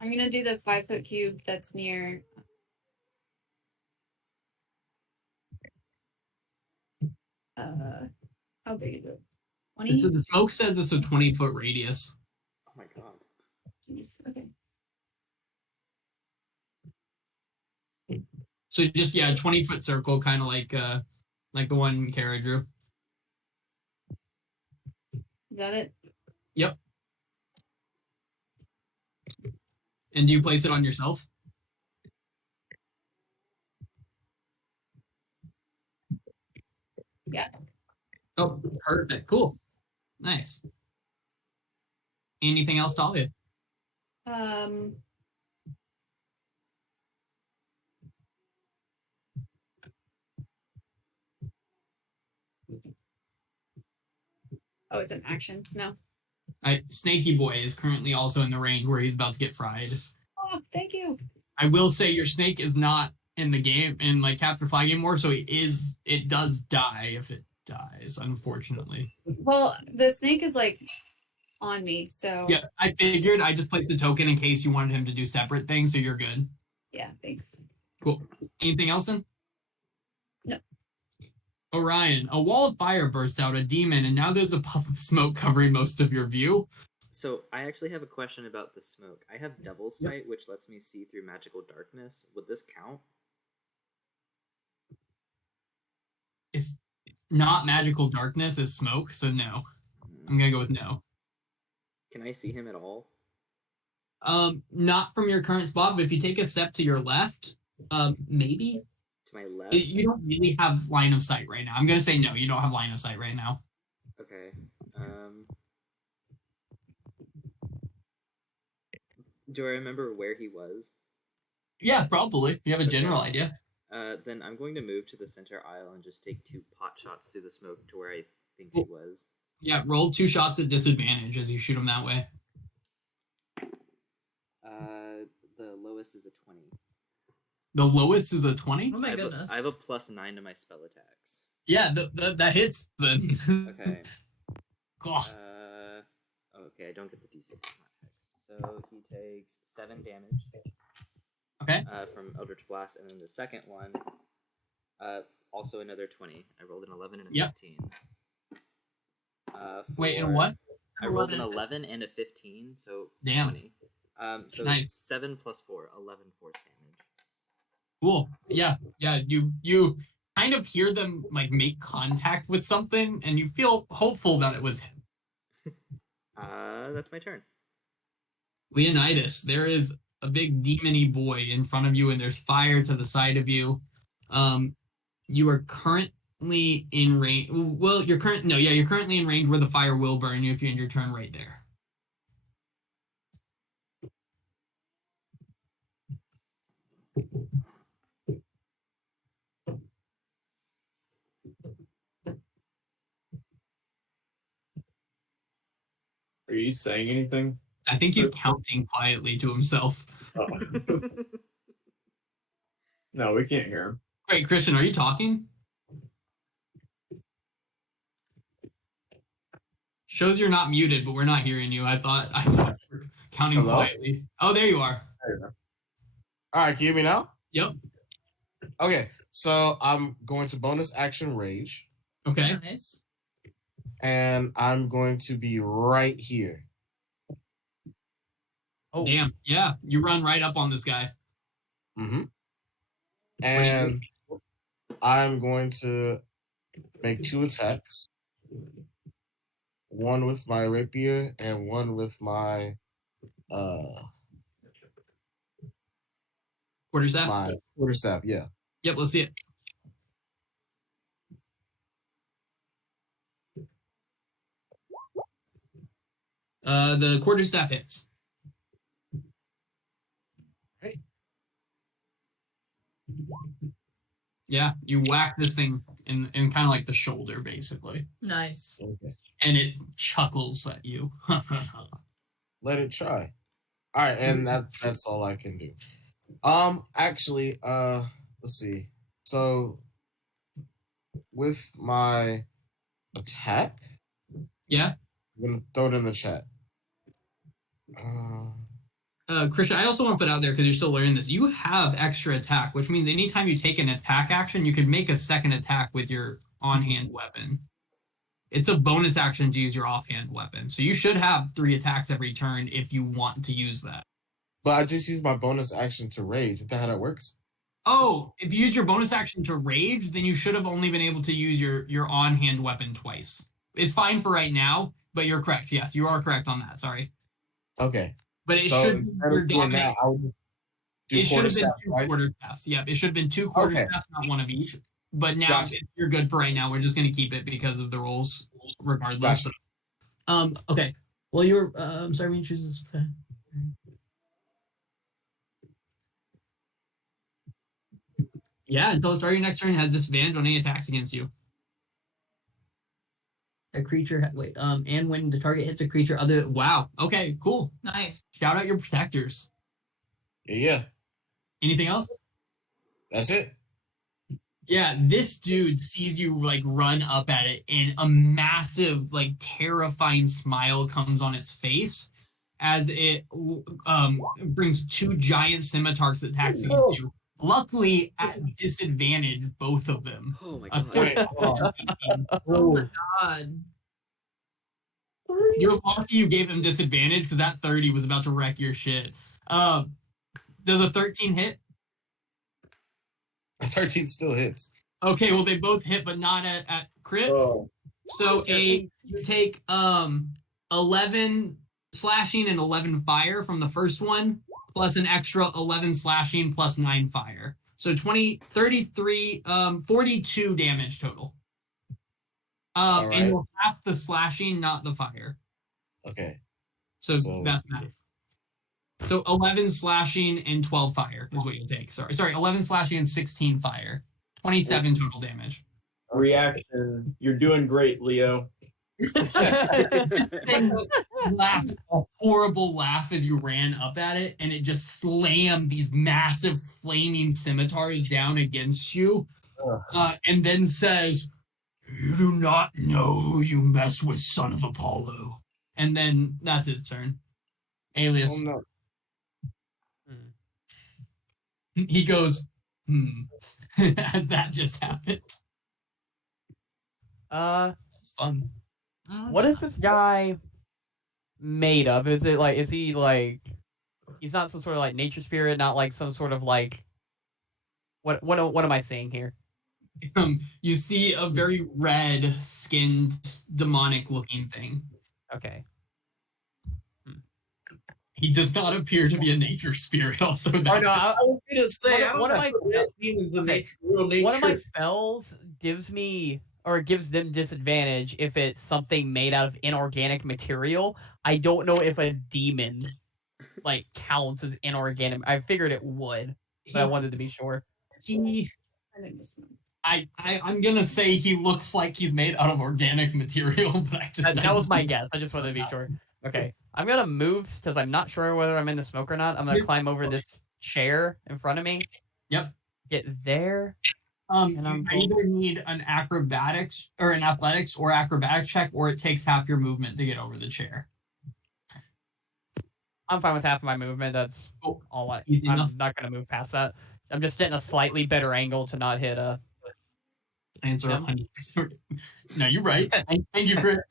I'm gonna do the 5-foot cube that's near. How big is it? 20? So the smoke says it's a 20-foot radius. Oh my god. Jeez. Okay. So just 20-foot circle, kind of like the one Kara drew. Is that it? Yep. And do you place it on yourself? Yeah. Oh, perfect. Cool. Nice. Anything else, Talia? Oh, it's an action. No. Snaky Boy is currently also in the range where he's about to get fried. Oh, thank you. I will say your snake is not in the game, in like Capture Flag anymore, so it does die if it dies, unfortunately. Well, the snake is like on me, so Yeah, I figured I just placed the token in case you wanted him to do separate things, so you're good. yeah, thanks. Cool. Anything else then? No. Orion, a wall of fire bursts out, a demon, and now there's a puff of smoke covering most of your view. So I actually have a question about the smoke. I have Devil's Sight, which lets me see through magical darkness. Would this count? It's not magical darkness, it's smoke, so no. I'm gonna go with no. Can I see him at all? Not from your current spot, but if you take a step to your left, maybe. To my left? You don't really have line of sight right now. I'm gonna say no, you don't have line of sight right now. Okay. Do I remember where he was? Yeah, probably. You have a general idea. Then I'm going to move to the center aisle and just take 2 pot shots through the smoke to where I think he was. Yeah, roll 2 shots at disadvantage as you shoot him that way. The lowest is a 20. The lowest is a 20? Oh my goodness. I have a +9 to my spell attacks. Yeah, that hits then. Okay. Cool. Okay, I don't get the d6, it's not hex. So he takes 7 damage. Okay. From Eldritch Blast, and then the second one, also another 20. I rolled an 11 and a 15. Wait, and what? I rolled an 11 and a 15, so damn. 20. So nice. it's 7 plus 4, 11 force damage. Cool. Yeah. You kind of hear them like make contact with something, and you feel hopeful that it was him. That's my turn. Leonidas, there is a big demon-y boy in front of you, and there's fire to the side of you. You are currently in range. Well, you're currently in range where the fire will burn you if you end your turn right there. Are you saying anything? I think he's counting quietly to himself. Oh. No, we can't hear him. Wait, Christian, are you talking? Shows you're not muted, but we're not hearing you. I thought you were counting quietly. Oh, there you are. There you go. All right, can you hear me now? Yep. Okay, so I'm going to bonus action rage. Okay. Nice. And I'm going to be right here. Oh, damn. Yeah, you run right up on this guy. Mm-hmm. And I'm going to make 2 attacks. One with my rapier and one with my Quarterstaff? my quarterstaff, yeah. Yep, let's see it. The quarterstaff hits. Yeah, you whack this thing in kind of like the shoulder, basically, Nice. Okay. and it chuckles at you. Let it try. All right, and that's all I can do. Actually, let's see. So with my attack, Yeah, I'm gonna throw it in the chat. Christian, I also want to put out there because you're still learning this. You have extra attack, which means anytime you take an attack action, you can make a second attack with your on-hand weapon. It's a bonus action to use your offhand weapon, so you should have 3 attacks every turn if you want to use that. But I just used my bonus action to rage. Is that how that works? Oh, if you use your bonus action to rage, then you should have only been able to use your on-hand weapon twice. It's fine for right now, but you're correct. Yes, you are correct on that. Sorry. Okay. But it So should instead your of doing damage. that, I would just do It should have been quarterstaff, 2 right? quarterstaffs. Yep, it should have been 2 quarterstaffs, not one of each. But now Gotcha. you're good for right now. We're just gonna keep it because of the rules, regardless. Gotcha. Okay. Well, you're. I'm sorry. We choose this. Okay. Yeah, until the start of your next turn, it has disadvantage on any attacks against you. A creature. Wait. And when the target hits a creature, other. Wow. Okay. Cool. Nice. Shout out your protectors. Yeah. Anything else? That's it. Yeah, this dude sees you like run up at it, and a massive, like, terrifying smile comes on its face as it brings 2 giant scimitars that attacks against you. Luckily, at disadvantage, both of them. Oh my A god. 13 and 18. Oh my god. You're lucky you gave him disadvantage because that 30 was about to wreck your shit. Does a 13 hit? 13 still hits. Okay, well they both hit, but not at crit. Oh, So you take 11 slashing and 11 fire from the first one, plus an extra 11 slashing plus 9 fire. So 20, 33, 42 damage total. All right. And you'll half the slashing, not the fire. Okay. So that's math. So 11 slashing and 12 fire is what you'll take. Sorry, 11 slashing and 16 fire. 27 total damage. reaction. You're doing great, Leo. Thing laughed a horrible laugh as you ran up at it, and it just slammed these massive flaming scimitars down against you, and then says, "You do not know who you mess with, son of Apollo." And then that's his turn. Alias. Oh no. He goes, as that just happened. It's fun. What is this guy made of? Is he like he's not some sort of like nature spirit, not like some sort of like what am I saying here? You see a very red-skinned, demonic-looking thing. Okay. He does not appear to be a nature spirit, although that. Oh no, I was gonna say, One of my demons of okay, nature, real nature. one of my spells gives them disadvantage if it's something made out of inorganic material. I don't know if a demon like counts as inorganic. I figured it would, but I wanted to be sure. I'm gonna say he looks like he's made out of organic material, but That was my guess. I just wanted to be sure. Okay, I'm gonna move because I'm not sure whether I'm in the smoke or not. I'm gonna climb over this chair in front of me. Yep. Get there. You either need an acrobatics or an athletics or acrobatic check, or it takes half your movement to get over the chair. I'm fine with half of my movement. That's all easy I'm enough. not gonna move past that. I'm just getting a slightly better angle to not hit a. Answer Yeah. 100%. No, you're right. Thank you for.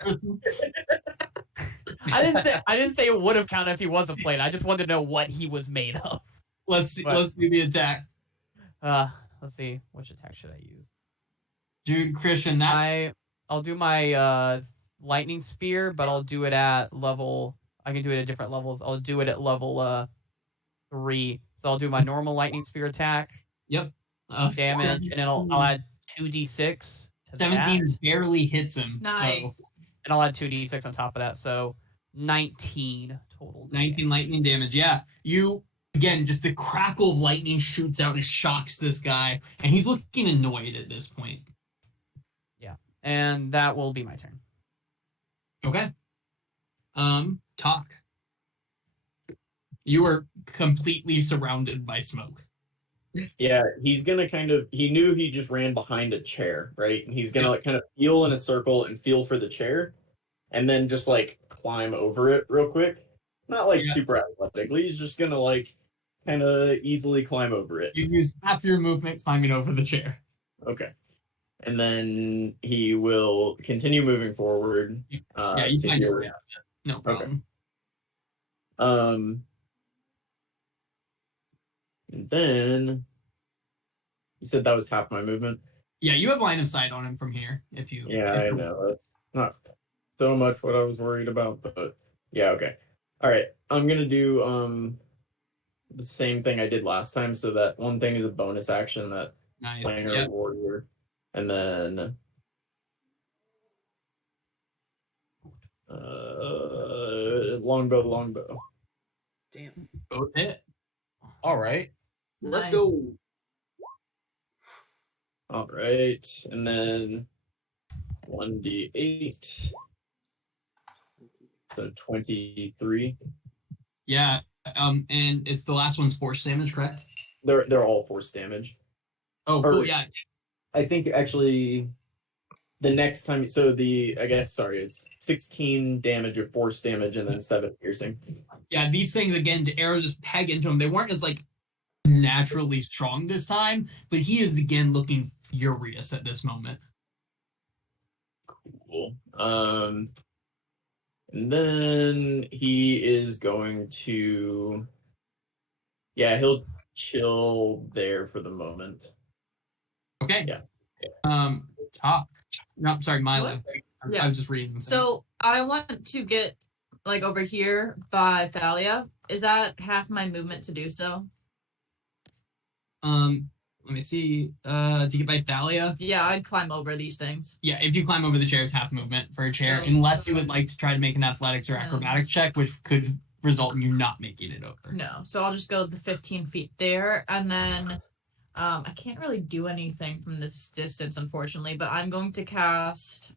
I didn't say it would have counted if he was a plate. I just wanted to know what he was made of. Let's see the attack. Let's see. Which attack should I use? Dude, Christian, I'll do my lightning spear, but I'll do it at level. I can do it at different levels. I'll do it at level 3. So I'll do my normal lightning spear attack. Yep. Damage, and then I'll add 2d6. 17 barely hits him. Nice. So And I'll add 2d6 on top of that, so 19 total. 19 lightning damage. Yeah, you again, just the crackle of lightning shoots out and it shocks this guy, and he's looking annoyed at this point. Yeah, and that will be my turn. Okay. Talk. You are completely surrounded by smoke. Yeah, he's gonna he knew he just ran behind a chair, right? And he's gonna like kind of feel in a circle and feel for the chair, and then just like climb over it real quick. Not like super athletically, he's just gonna like kind of easily climb over it. You use half your movement climbing over the chair. Okay. And then he will continue moving forward. You find your way out of it. No problem. Okay. And then you said that was half my movement. Yeah, you have line of sight on him from here. I know that's not so much what I was worried about, but yeah, okay. All right, I'm gonna do the same thing I did last time. So that one thing is a bonus action, that planar warrior, and then longbow. Damn. Both hit. All right. Let's go. All right, and then 1d8. So 23. Yeah. And it's the last one's force damage, correct? They're all force damage. Oh, cool. Yeah. I think actually the next time, so it's 16 damage of force damage and then 7 piercing. Yeah, these things, again, the arrows just peg into him. They weren't as, like, naturally strong this time, but he is, again, looking furious at this moment. Cool. And then he is going to... Yeah, he'll chill there for the moment. Okay. Yeah. Talk. No, sorry, Milo. Yeah. I was just reading. So I want to get like over here by Thalia. Is that half my movement to do so? Let me see. To get by Thalia? Yeah, I'd climb over these things. Yeah, if you climb over the chair, it's half movement for a chair, unless you would like to try to make an athletics or acrobatics check, which could result in you not making it over. No, so I'll just go the 15 feet there, and then I can't really do anything from this distance, unfortunately, but I'm going to cast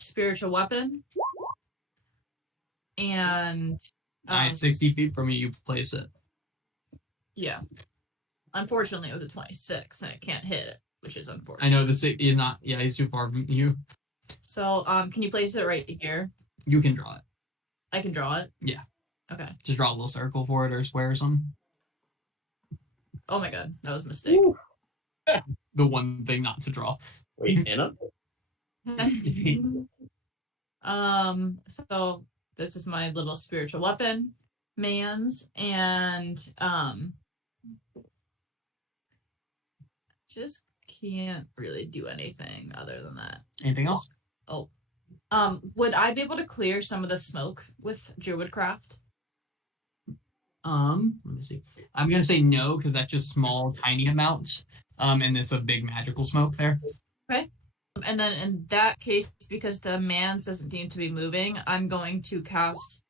Spiritual Weapon. And... Nice, 60 feet from you place it. Yeah. Unfortunately, it was a 26, and I can't hit it, which is unfortunate. I know he's not. Yeah, he's too far from you. So, can you place it right here? You can draw it. I can draw it? Yeah. Okay. Just draw a little circle for it or square or something. Oh my god, that was a mistake. The one thing not to draw. Wait, Anna? So this is my little spiritual weapon, man's, and just can't really do anything other than that. Anything else? Oh. Would I be able to clear some of the smoke with Druidcraft? Let me see. I'm gonna say no, because that's just small, tiny amounts. And it's a big magical smoke there. Okay. And then in that case, because the man's doesn't seem to be moving, I'm going to cast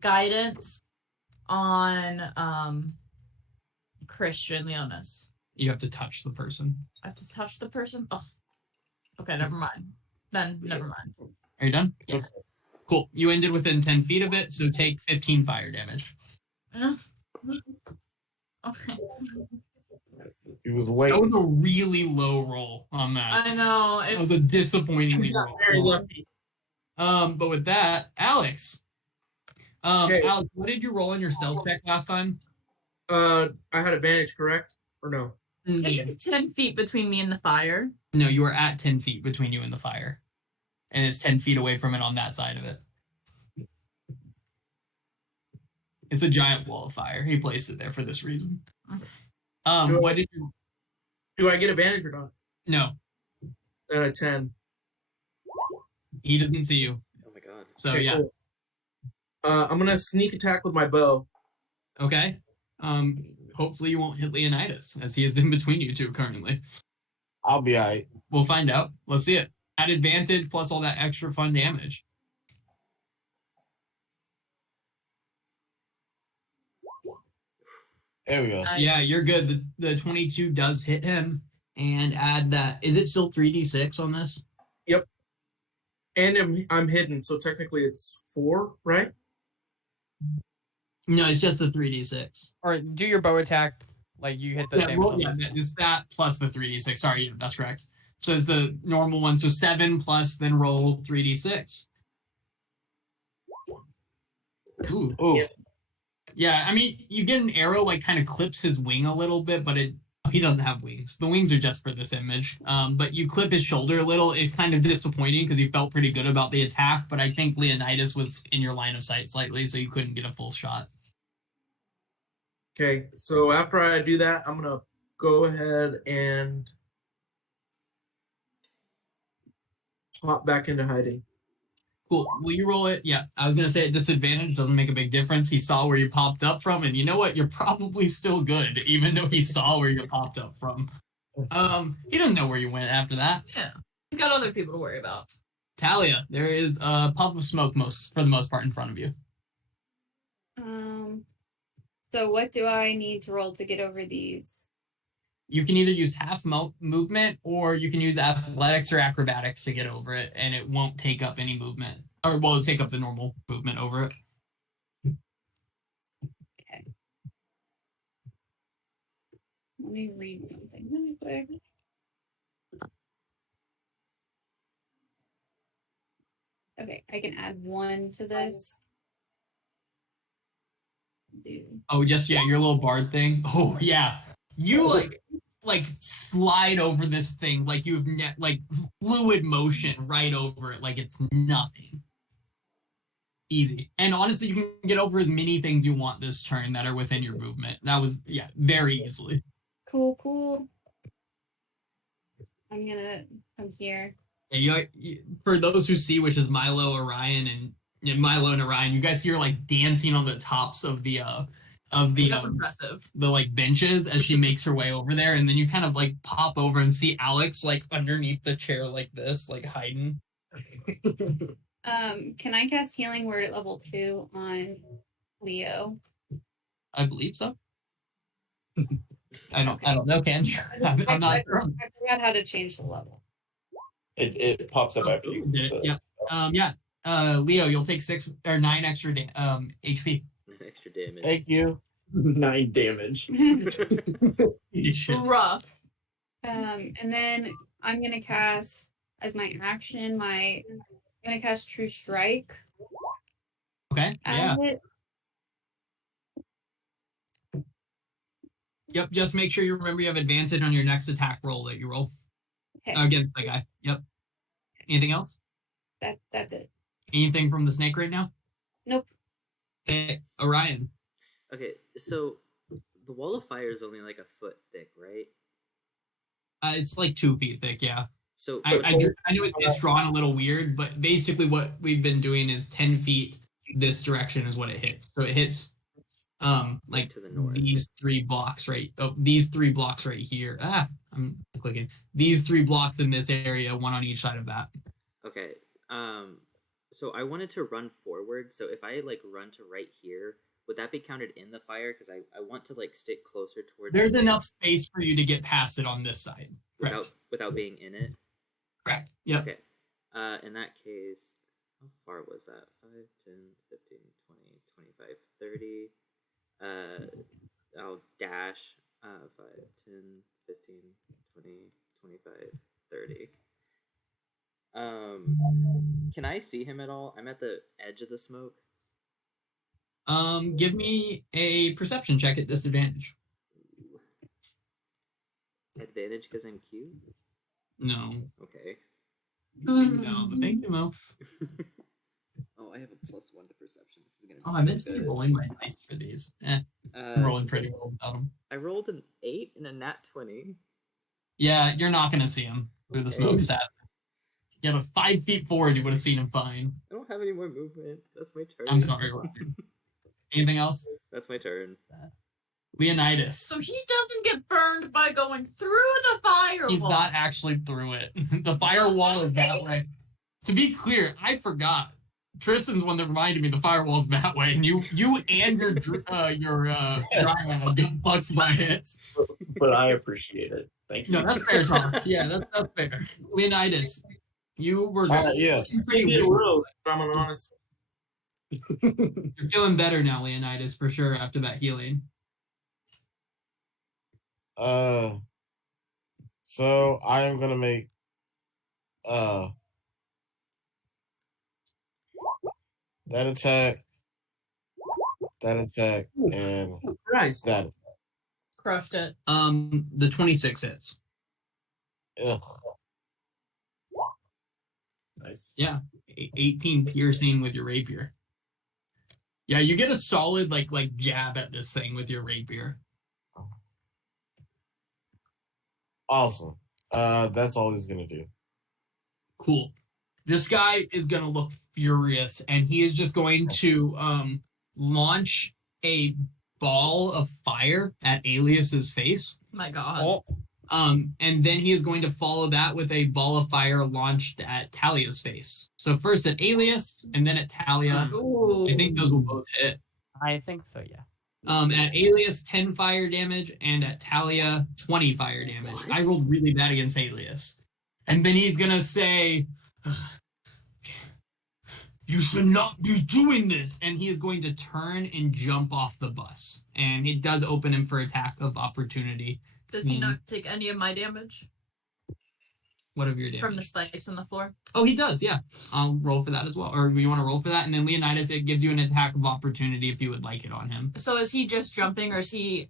guidance on Christian Leonis. You have to touch the person. I have to touch the person? Oh. Okay, never mind. Then never mind. Are you done? Okay. Cool. You ended within 10 feet of it, so take 15 fire damage. Okay. He was That waiting. was a really low roll on that. I know. That was a disappointingly Not low very roll. lucky. But with that, Alex. Okay. Alex, what did you roll on your stealth check last time? I had advantage, correct? Or no? It's 10 feet between me and the fire. No, you were at 10 feet between you and the fire. And it's 10 feet away from it on that side of it. It's a giant wall of fire. He placed it there for this reason. What did you... Do I get advantage or not? No, At a 10. he doesn't see you. Oh my god. So, Okay, yeah. cool. I'm gonna sneak attack with my bow. Okay. Hopefully you won't hit Leonidas, as he is in between you two currently. I'll be all right. We'll find out. Let's see it. At advantage plus all that extra fun damage. There we go. Yeah, you're good. The 22 does hit him, and add that. Is it still 3d6 on this? Yep. And I'm hidden, so technically it's 4, right? No, it's just the 3d6. Or do your bow attack, like you hit the Yeah, damage well, on yeah, this. it's that plus the 3d6. Sorry, yeah, that's correct. So it's the normal one. So 7 plus, then roll 3d6. Ooh. Oof. Yeah, I mean, you get an arrow like kind of clips his wing a little bit, but he doesn't have wings. The wings are just for this image. But you clip his shoulder a little. It's kind of disappointing because you felt pretty good about the attack, but I think Leonidas was in your line of sight slightly, so you couldn't get a full shot. Okay, so after I do that, I'm gonna go ahead and pop back into hiding. Cool. Will you roll it? Yeah, I was gonna say at disadvantage doesn't make a big difference. He saw where you popped up from, and you know what? You're probably still good, even though he saw where you popped up from. He doesn't know where you went after that. Yeah. He's got other people to worry about. Talia, there is a puff of smoke for the most part in front of you. So what do I need to roll to get over these? You can either use half movement, or you can use athletics or acrobatics to get over it, and it won't take up any movement. Or, well, it'll take up the normal movement over it. Okay. Let me read something really quick. Okay, I can add 1 to this. Dude. Oh, just, yeah, your little bard thing. Oh, yeah. You, like slide over this thing like you have like fluid motion right over it like it's nothing. Easy. And honestly, you can get over as many things you want this turn that are within your movement. That was, yeah, very easily. Cool. I'm gonna come here. And for those who see, which is Milo, Orion, and Milo and Orion, you guys see her like dancing on the tops of the That's impressive. the like benches as she makes her way over there, and then you kind of like pop over and see Alex like underneath the chair like this, like hiding. Can I cast Healing Word at level 2 on Leo? I believe so. I don't know, can you? I'm not sure. I forgot how to change the level. It pops up after you. Leo, you'll take 6 or 9 extra HP. Extra damage. Thank you. 9 damage. Rough. And then I'm gonna cast as my action. I'm gonna cast True Strike. Okay. Yeah. It. Yep. Just make sure you remember you have advantage on your next attack roll that you roll Okay. against the guy. Yep. Anything else? That's it. Anything from the snake right now? Nope. Okay, Orion. Okay, so the wall of fire is only like a foot thick, right? It's like 2 feet thick. Yeah. So I know it's drawn a little weird, but basically what we've been doing is 10 feet this direction is what it hits. So it hits like to the north. These 3 blocks right. Oh, these 3 blocks right here. I'm clicking. These 3 blocks in this area, 1 on each side of that. Okay. So I wanted to run forward. So if I like run to right here, would that be counted in the fire? Because I want to like stick closer towards. There's enough space for you to get past it on this side. Without being in it. Correct. Yep. Okay. In that case, how far was that? 5, 10, 15, 20, 25, 30. I'll dash 5, 10, 15, 20, 25, 30. Can I see him at all? I'm at the edge of the smoke. Give me a perception check at disadvantage. Advantage because I'm cute? No. Okay. No, but thank you, Mo. Oh, I have a +1 to perception. This is gonna be I meant to be rolling my dice for these. I'm rolling pretty well without them. I rolled an 8 and a nat 20. Yeah, you're not gonna see him through the smoke set. Yeah, but 5 feet forward, you would have seen him fine. I don't have any more movement. That's my turn. I'm sorry, Ryan. Anything else? That's my turn. Leonidas. So he doesn't get burned by going through the firewall. He's not actually through it. The firewall is that way. To be clear, I forgot. Tristan's one that reminded me the firewall's that way, and you and your Dryad get fucked by it. But I appreciate it. Thank you. No, that's fair talk. Yeah, that's fair. Leonidas, you were Yeah. pretty Keep it weak. real, if I'm an honest. You're feeling better now, Leonidas, for sure, after that healing. So I am gonna make that attack, and Christ. that. Crushed it. The 26 hits. Ugh. Nice. Yeah, 18 piercing with your rapier. Yeah, you get a solid like jab at this thing with your rapier. Awesome. That's all he's gonna do. Cool. This guy is gonna look furious, and he is just going to launch a ball of fire at Alias's face. My God. Oh, And then he is going to follow that with a ball of fire launched at Talia's face. So first at Alias, and then at Talia. Ooh. I think those will both hit. I think so, yeah. At Alias, 10 fire damage, and at Talia, 20 fire damage. I rolled really bad against Alias. And then he's gonna say, "You should not be doing this!" And he is going to turn and jump off the bus. And it does open him for attack of opportunity. Does he not take any of my damage What of your damage? from the spikes on the floor? Oh, he does, yeah. I'll roll for that as well. Or you want to roll for that? And then Leonidas, it gives you an attack of opportunity if you would like it on him. So is he just jumping, or is he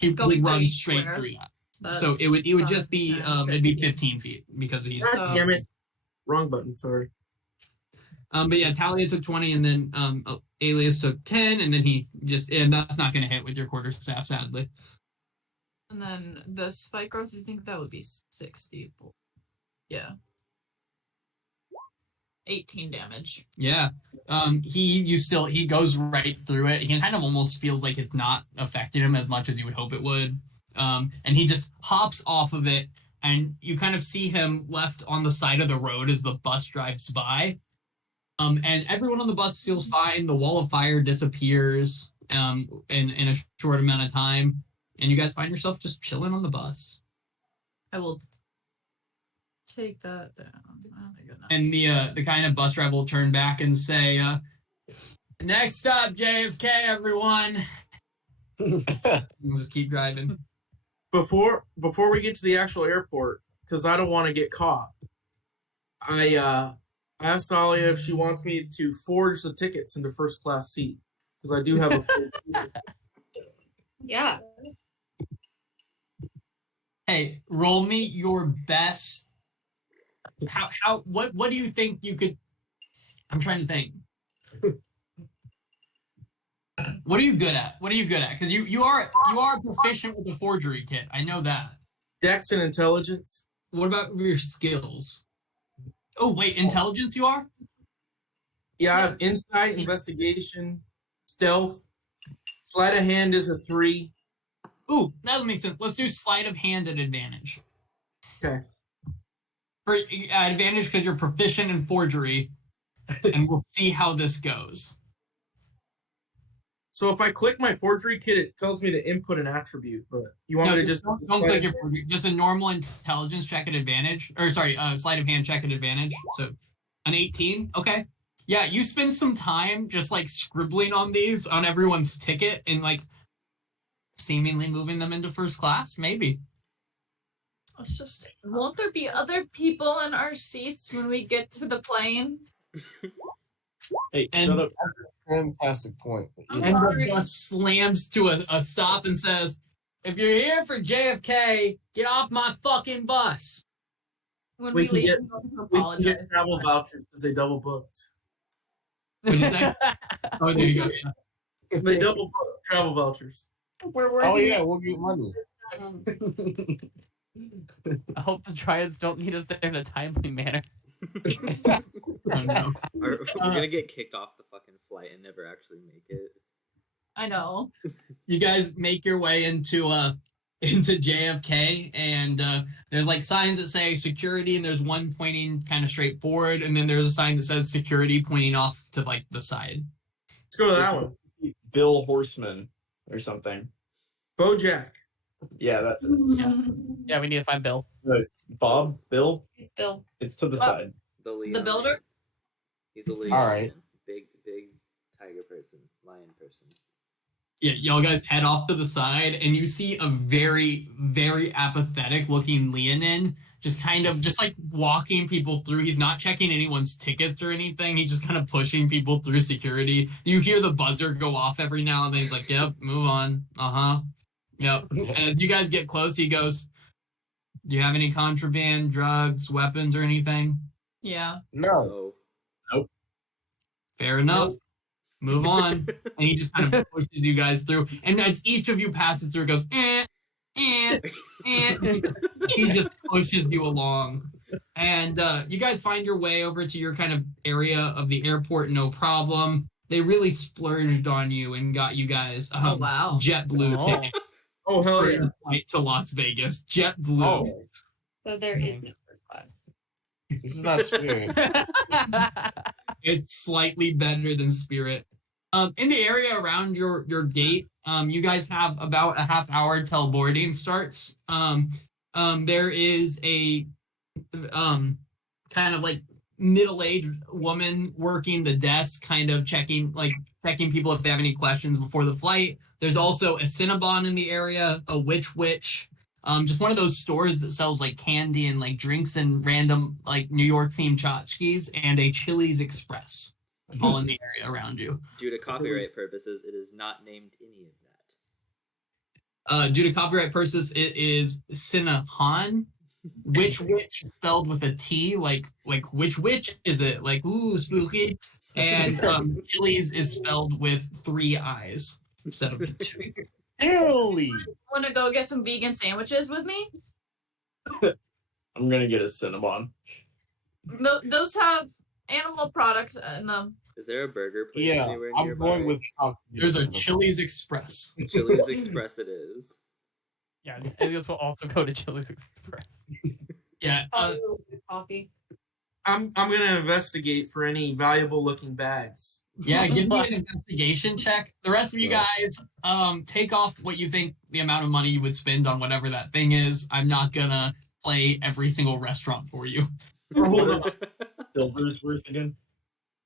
He Going runs pretty straight square. through that. That's So it would just 5, be 10, it'd be 15. 15 feet because he's God damn it. Wrong button, sorry. but yeah, Talia took 20 and then Alias took 10 and then and that's not gonna hit with your quarterstaff, sadly. And then the spike growth, you think that would be 60? Yeah. 18 damage. Yeah. He goes right through it. He kind of almost feels like it's not affecting him as much as you would hope it would. And he just hops off of it, and you kind of see him left on the side of the road as the bus drives by. And everyone on the bus feels fine. The wall of fire disappears in a short amount of time, and you guys find yourself just chilling on the bus. I will take that down. Oh my goodness. And the kind of bus driver will turn back and say, "Next stop, JFK, everyone." We'll just keep driving. Before we get to the actual airport, because I don't want to get caught, I asked Talia if she wants me to forge the tickets into first class seat, because I do have a Yeah. Hey, roll me your best. What do you think you could? I'm trying to think. What are you good at? Because you are proficient with the forgery kit. I know that. Dex and intelligence. What about your skills? Oh wait, intelligence you are? Yeah, I have insight, investigation, stealth. Sleight of hand is a 3. Ooh, that makes sense. Let's do sleight of hand at advantage. Okay. For advantage because you're proficient in forgery, and we'll see how this goes. So if I click my forgery kit, it tells me to input an attribute, but you want me to just don't click your forgery. Just a normal intelligence check at advantage, or sorry, sleight of hand check at advantage. So an 18, okay. Yeah, you spend some time just like scribbling on these on everyone's ticket and like seemingly moving them into first class, maybe. Let's just. Won't there be other people in our seats when we get to the plane? Hey, And- shut up. Fantastic point. I'm And the sorry. bus slams to a stop and says, "If you're here for JFK, get off my fucking bus." When We we can leave, get- we can we can apologize. get travel vouchers because they double booked. What'd you say? Oh, there you go. Yeah. They double booked travel vouchers. We're working. Oh yeah, we'll get money. I hope the Dryads don't need us there in a timely manner. Oh, no. We're gonna get kicked off the fucking flight and never actually make it. I know. You guys make your way into into JFK, and there's like signs that say security, and there's one pointing kind of straight forward, and then there's a sign that says security pointing off to like the side. Let's go to that one. Bill Horseman or something. Bojack. Yeah, that's it. Yeah, we need to find Bill. No, it's Bob, Bill. It's Bill. It's to the side. The builder? He's a Leon. All right. Big tiger person, lion person. Yeah, y'all guys head off to the side, and you see a very, very apathetic looking Leonin just like walking people through. He's not checking anyone's tickets or anything. He's just kind of pushing people through security. You hear the buzzer go off every now and then. He's like, yep, move on. Yep. And as you guys get close, he goes, do you have any contraband, drugs, weapons, or anything? Yeah. No. Oh. Fair enough. Move on. And he just kind of pushes you guys through. And as each of you passes through, it goes, he just pushes you along. And you guys find your way over to your kind of area of the airport, no problem. They really splurged on you and got you guys Oh, wow. JetBlue tickets Oh, hell for yeah. your flight to Las Vegas. JetBlue. Oh, So there is no first class. this is not Spirit. It's slightly better than Spirit. In the area around your gate, you guys have about a half hour till boarding starts. There is a kind of like middle-aged woman working the desk, kind of checking people if they have any questions before the flight. There's also a Cinnabon in the area, a Witch, just one of those stores that sells like candy and like drinks and random like New York themed tchotchkes, and a Chili's Express, all in the area around you. Due to copyright purposes, it is not named any of that. Due to copyright purposes, it is Cinnahan. Which spelled with a T, like which witch is it? Like, ooh, spooky. And Chili's is spelled with 3 I's instead of 2. Really? Want to go get some vegan sandwiches with me? I'm gonna get a Cinnabon. Those have animal products in them. Is there a burger place Yeah, anywhere I'm nearby? going with. There's a Chili's Express. Chili's Express. It is. Yeah, Elias will also go to Chili's Express. Yeah. Coffee. I'm gonna investigate for any valuable looking bags. Yeah, give me an investigation check. The rest of you guys, take off what you think the amount of money you would spend on whatever that thing is. I'm not gonna play every single restaurant for you. Oh, hold on. Silvers worth again?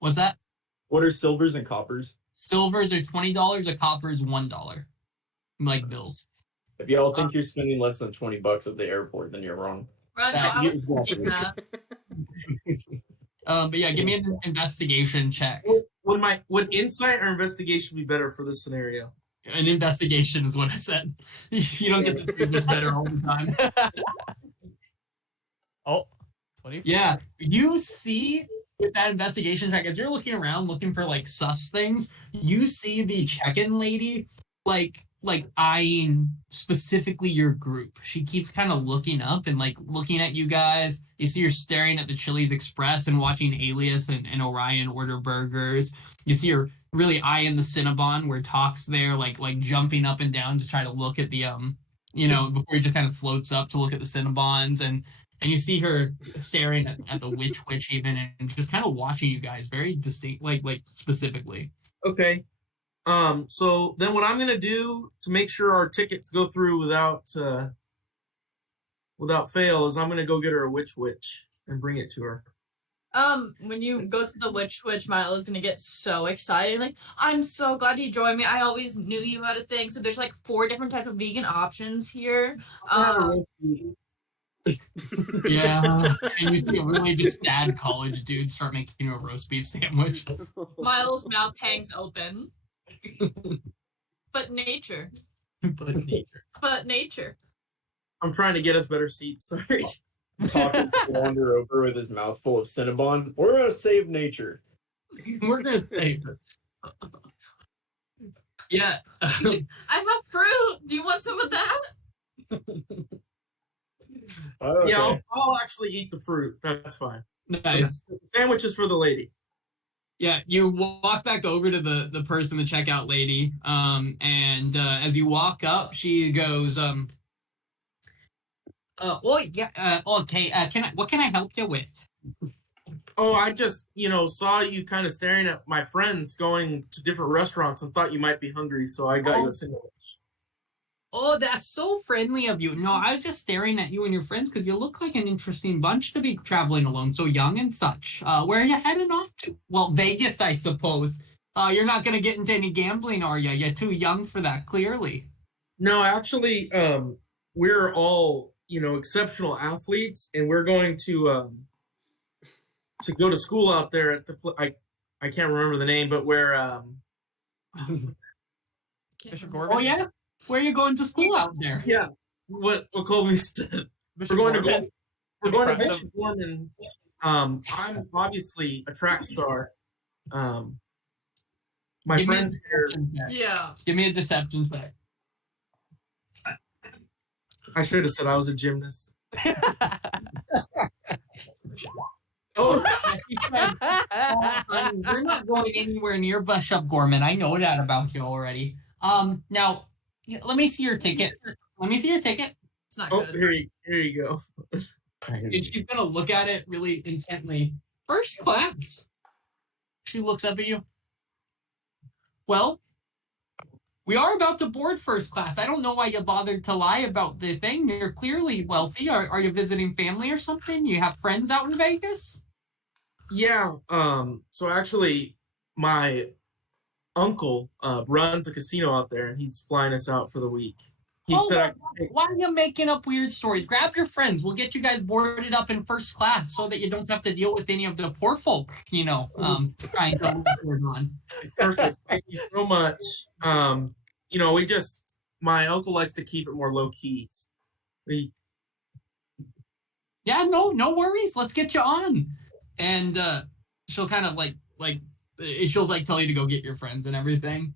What's that? What are silvers and coppers? Silvers are $20, a copper is $1. Like bills. If y'all think you're spending less than $20 at the airport, then you're wrong. Right, I was thinking that. But yeah, give me an investigation check. Would insight or investigation be better for this scenario? An investigation is what I said. You don't get to choose what's better all the time. Oh, 20. Yeah, you see with that investigation check, as you're looking around looking for like sus things, you see the check-in lady like eyeing specifically your group. She keeps kind of looking up and like looking at you guys. You see her staring at the Chili's Express and watching Alias and Orion order burgers. You see her really eyeing the Cinnabon where Talk's there, like jumping up and down to try to look at the before he just kind of floats up to look at the Cinnabons, and you see her staring at the witch even, and just kind of watching you guys very distinct, like specifically. Okay. So then what I'm gonna do to make sure our tickets go through without fail is I'm gonna go get her a witch and bring it to her. When you go to the witch, Milo's gonna get so excited. Like, I'm so glad you joined me. I always knew you had a thing. So there's like 4 different types of vegan options here. Yeah, and you see a really just sad college dude start making you a roast beef sandwich. Milo's mouth hangs open. But nature. But nature. I'm trying to get us better seats. Sorry. Talk is to wander over with his mouth full of Cinnabon. We're gonna save nature. We're gonna save her. Yeah. I have fruit. Do you want some of that? Okay. Yeah, I'll actually eat the fruit. That's fine. Nice. Sandwiches for the lady. Yeah, you walk back over to the person, the checkout lady, and as you walk up, she goes, Oh yeah. Okay. What can I help you with? Oh, I just, saw you kind of staring at my friends going to different restaurants and thought you might be hungry, so I got you a sandwich. Oh, that's so friendly of you. No, I was just staring at you and your friends because you look like an interesting bunch to be traveling alone, so young and such. Where are you heading off to? Well, Vegas, I suppose. You're not gonna get into any gambling, are you? You're too young for that, clearly. No, actually, we're all, exceptional athletes, and we're going to go to school out there at I can't remember the name, but where Bishop Oh Gorman? yeah? Where are you going to school out there? yeah, what Colby said. Bishop We're going to Gorman? we're going to Impressive. Bishop Gorman. I'm obviously a track star. My Give me a friends here. deception check. Yeah. Give me a deception check. I should have said I was a gymnast. Oh, Honey, we're not going anywhere near Bishop Gorman. I know that about you already. Now, let me see your ticket. Let me see your ticket. It's not oh, good. here you go. And she's gonna look at it really intently. First class. She looks up at you. Well, we are about to board first class. I don't know why you bothered to lie about the thing. You're clearly wealthy. Are you visiting family or something? You have friends out in Vegas? Yeah. So actually, my uncle runs a casino out there, and he's flying us out for the week. He said, Why are you making up weird stories? Grab your friends. We'll get you guys boarded up in first class so that you don't have to deal with any of the poor folk, trying to board on. "Perfect. Thank you so much." My uncle likes to keep it more low key. Yeah, no worries. Let's get you on. And she'll kind of she'll tell you to go get your friends and everything.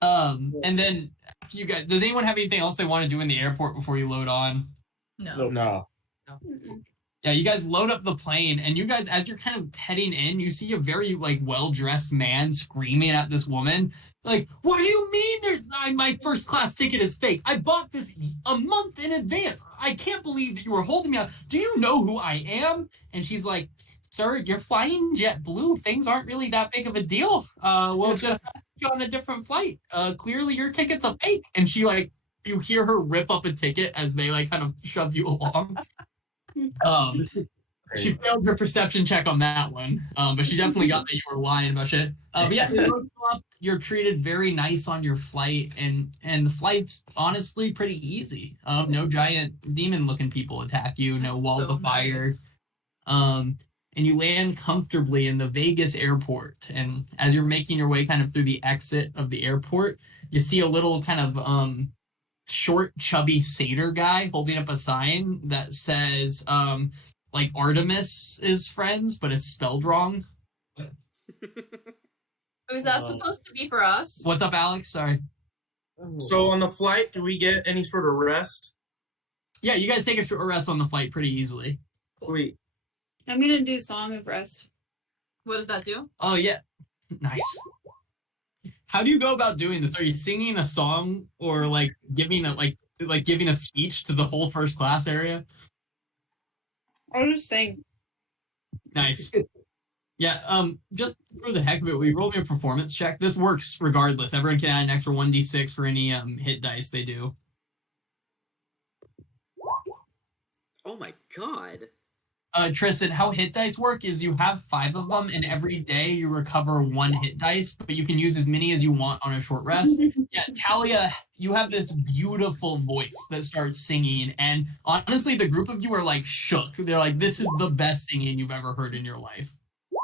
And then after you guys, does anyone have anything else they want to do in the airport before you load on? No. No. Mm-mm. Yeah, you guys load up the plane, and you guys, as you're kind of heading in, you see a very well-dressed man screaming at this woman, like, "What do you mean? My first class ticket is fake? I bought this a month in advance. I can't believe that you were holding me out. Do you know who I am?" And she's like, "Sir, you're flying JetBlue. Things aren't really that big of a deal. We'll just put you on a different flight. Clearly your ticket's a fake." And she you hear her rip up a ticket as they kind of shove you along. She failed her perception check on that one, but she definitely got that you were lying about shit. But yeah, you load up, you're treated very nice on your flight, and the flight's honestly pretty easy. No giant demon-looking people attack you, no That's walls so of fire. nice. And you land comfortably in the Vegas airport. And as you're making your way kind of through the exit of the airport, you see a little kind of short, chubby satyr guy holding up a sign that says Artemis is friends, but it's spelled wrong. Is that supposed to be for us? What's up, Alex? Sorry. So on the flight, do we get any sort of rest? Yeah, you guys take a short rest on the flight pretty easily. Sweet. I'm gonna do Song of Rest. What does that do? Oh yeah, nice. How do you go about doing this? Are you singing a song or giving a speech to the whole first class area? I'll just sing. Nice. Yeah, just for the heck of it, we roll me a performance check. This works regardless. Everyone can add an extra 1d6 for any hit dice they do. Oh my god. Tristan, how hit dice work is you have 5 of them, and every day you recover 1 hit dice, but you can use as many as you want on a short rest. Yeah, Talia, you have this beautiful voice that starts singing, and honestly, the group of you are shook. They're like, "This is the best singing you've ever heard in your life."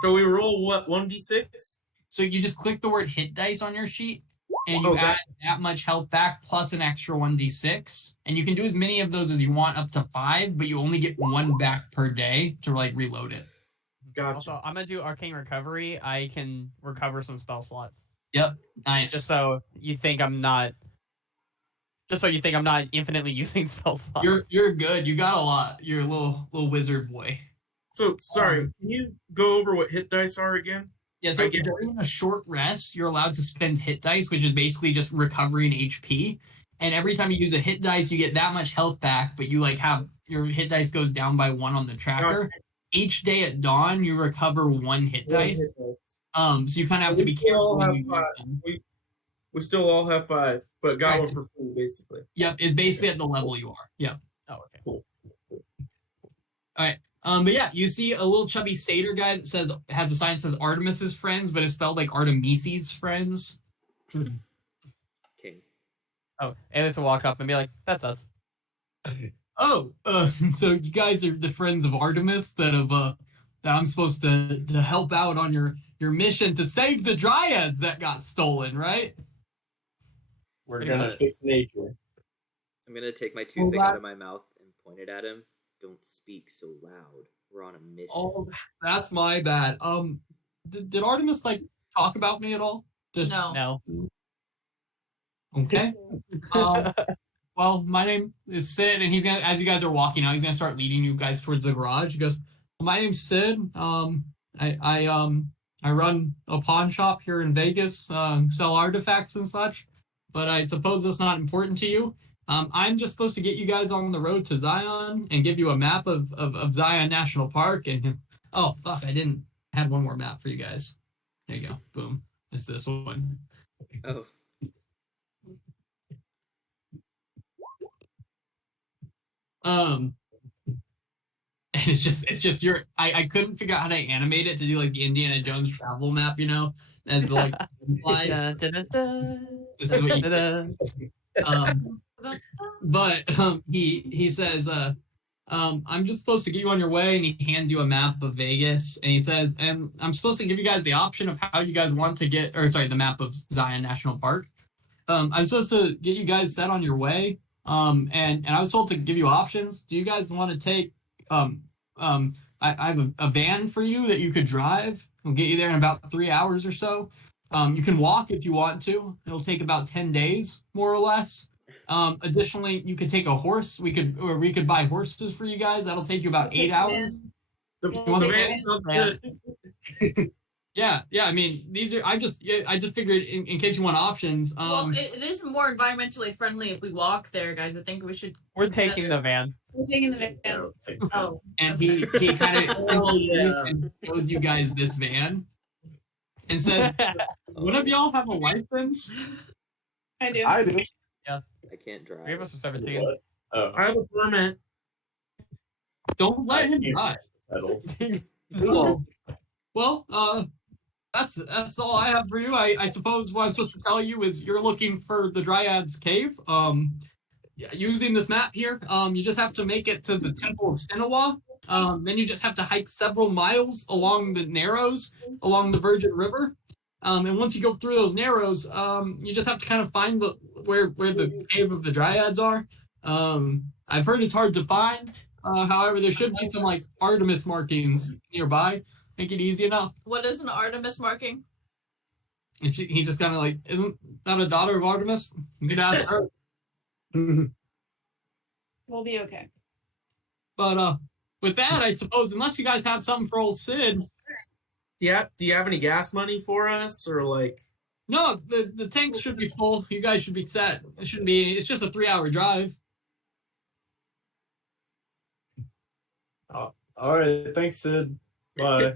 So we roll what, 1d6? So you just click the word hit dice on your sheet, and you Okay. add that much health back plus an extra 1d6. And you can do as many of those as you want, up to 5, but you only get 1 back per day to reload it. Gotcha. Also, I'm gonna do Arcane Recovery. I can recover some spell slots. Yep, nice. Just so you think I'm not infinitely using spell slots. You're good. You got a lot. You're a little wizard boy. So, sorry, can you go over what hit dice are again? Yeah, so I get it. during a short rest, you're allowed to spend hit dice, which is basically just recovering HP. and every time you use a hit dice, you get that much health back, but you like have your hit dice goes down by 1 on the tracker. Each day at dawn, you recover 1 hit dice. So you kind of have to be careful when you use them. We still all have 5, but got Right. one for free, basically. Yep, it's basically at the level you are. Yep. Oh, okay. Cool. All right. But yeah, you see a little chubby satyr guy that has a sign that says Artemis's friends, but it's spelled like Artemisi's friends. King. Oh, Alias will walk up and be like, "That's us." Oh, so you guys are the friends of Artemis that I'm supposed to help out on your mission to save the Dryads that got stolen, right? We're Pretty gonna much. fix nature. I'm gonna take my toothpick out of my mouth and point it at him. Don't speak so loud. We're on a mission. Oh, that's my bad. Did Artemis like talk about me at all? No. No. Okay. Well, my name is Sid, and he's gonna, as you guys are walking out, he's gonna start leading you guys towards the garage. He goes, well, "My name's Sid. I run a pawn shop here in Vegas, sell artifacts and such. But I suppose that's not important to you. I'm just supposed to get you guys on the road to Zion and give you a map of Zion National Park. And oh fuck, I had one more map for you guys. There you go. Boom. It's this one. Oh. And it's just I couldn't figure out how to animate it to do like the Indiana Jones travel map, as the like slide. Dun, dun, dun, dun. This is what you Dun, dun. but he says I'm just supposed to get you on your way, and he hands you a map of Vegas, and he says, and I'm supposed to give you guys the option of how you guys want to the map of Zion National Park. I'm supposed to get you guys set on your way. And I was told to give you options. Do you guys want to take I have a van for you that you could drive. We'll get you there in about 3 hours or so. You can walk if you want to. It'll take about 10 days, more or less. Additionally, you could take a horse. We could buy horses for you guys. That'll take you about 8 hours. The wanna- van sounds good. Yeah. I mean, these are. I just figured in case you want options. Well, it is more environmentally friendly if we walk there, guys. I think we should. We're consider- taking the van. We're taking the van. Yeah, take- Oh, and he kind of shows you guys this van and said, "One of y'all have a license?" I do. I do. I can't drive. 3 of us are 17. What? Oh, I have a permit. Don't let him drive. pedals. Well, that's all I have for you. I suppose what I'm supposed to tell you is you're looking for the Dryads Cave. Using this map here, you just have to make it to the Temple of Sinawa. Then you just have to hike several miles along the Narrows, along the Virgin River. And once you go through those Narrows, you just have to kind of find where the Cave of the Dryads are. I've heard it's hard to find. However, there should be some like Artemis markings nearby. Make it easy enough. what is an Artemis marking? And he just kind of like, isn't that a daughter of Artemis? Get out of her. We'll be okay. But with that, I suppose, unless you guys have something for old Sid. Do you have any gas money for us, or like? No, the tanks should be full. You guys should be set. It shouldn't be. It's just a 3-hour drive. All right, thanks, Sid. Bye.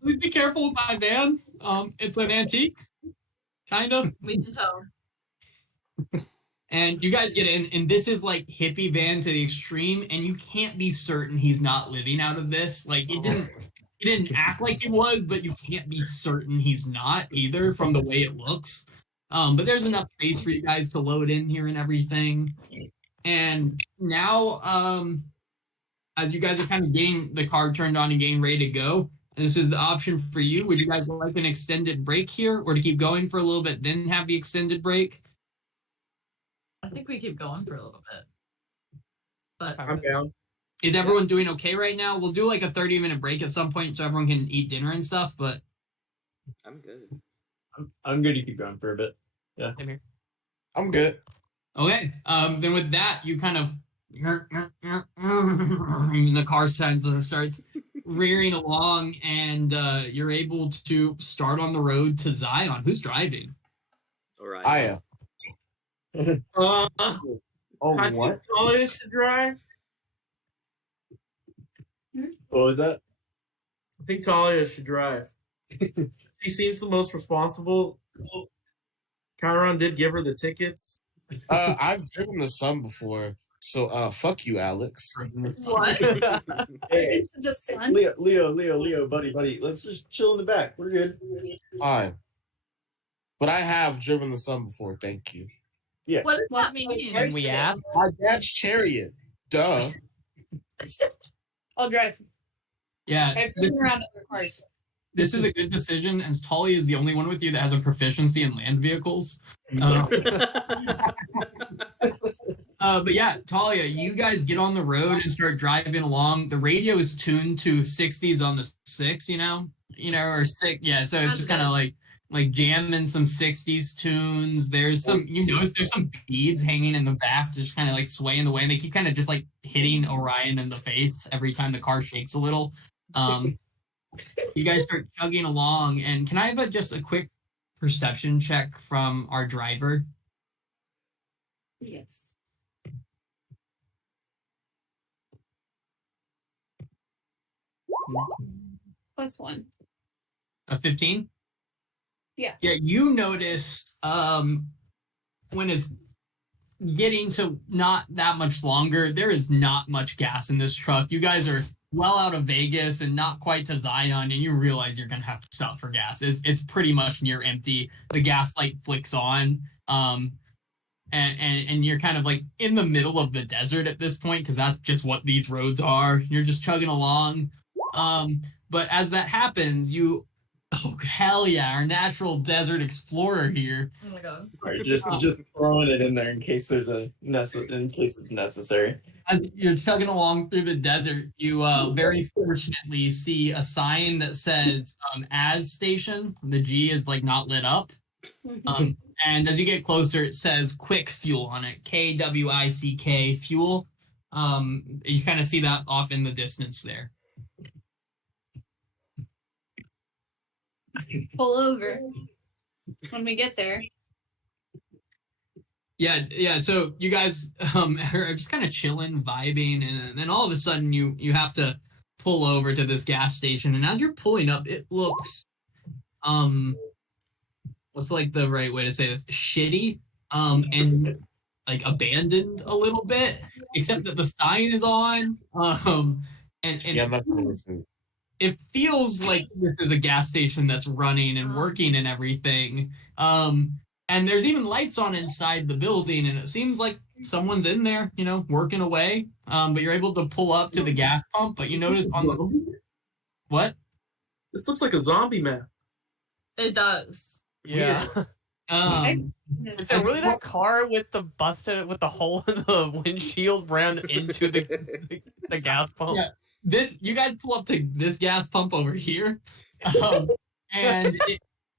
Please be careful with my van. It's an antique, kind of. We can tell. And you guys get in, and this is like hippie van to the extreme, and you can't be certain he's not living out of this. Like he didn't act like he was, but you can't be certain he's not either from the way it looks. But there's enough space for you guys to load in here and everything. And now, as you guys are kind of getting the car turned on and getting ready to go, this is the option for you. Would you guys like an extended break here, or to keep going for a little bit, then have the extended break? I think we keep going for a little bit. But I'm down. Is everyone doing okay right now? We'll do like a 30-minute break at some point so everyone can eat dinner and stuff, but I'm good. I'm good to keep going for a bit. Same here. I'm good. okay. Then with that, you kind of and the car starts rearing along, and you're able to start on the road to Zion. Who's driving? All right. I am. Oh, I what? think Talia should drive. What was that? I think Talia should drive. She seems the most responsible. Chiron did give her the tickets. I've driven the sun before, so fuck you, Alex. What? Hey, Into the sun? Leo, buddy. Let's just chill in the back. We're good. Fine. But I have driven the sun before, thank you. Yeah. What does that mean? Can we ask? My dad's chariot. Duh. I'll drive. Yeah, I've driven around other cars. this is a good decision, as Talia is the only one with you that has a proficiency in land vehicles. But yeah, Talia, you guys get on the road and start driving along. The radio is tuned to 60s on the 6, or 6. Yeah, so it's just kind of like jamming some 60s tunes. There's some, there's some beads hanging in the back, just kind of like swaying the way, and they keep kind of just like hitting Orion in the face every time the car shakes a little. You guys start chugging along, and can I have just a quick perception check from our driver? Yes. +1. A 15? Yeah. Yeah, you notice when it's getting to not that much longer, there is not much gas in this truck. You guys are well out of Vegas and not quite to Zion, and you realize you're gonna have to stop for gas. It's pretty much near empty. The gas light flicks on, and you're kind of like in the middle of the desert at this point, because that's just what these roads are. You're just chugging along. But as that happens, oh hell yeah, our natural desert explorer here. Oh my god. All right, just throwing it in there in case there's in case it's necessary. As you're chugging along through the desert, you very fortunately see a sign that says "As Station." The G is like not lit up. And as you get closer, it says "Quick Fuel" on it. KWICK Fuel. You kind of see that off in the distance there. Pull over when we get there. Yeah. So you guys are just kind of chilling, vibing, and then all of a sudden you have to pull over to this gas station. And as you're pulling up, it looks what's like the right way to say this? Shitty, and like abandoned a little bit, except that the sign is on. And Yeah, that's listening. it feels like this is a gas station that's running and working and everything. And there's even lights on inside the building, and it seems like someone's in there, working away. But you're able to pull up to the gas pump, but you notice on the what? This looks like a zombie map. It does. Yeah. Is there really that car with the hole in the windshield ran into the gas pump? Yeah. You guys pull up to this gas pump over here, and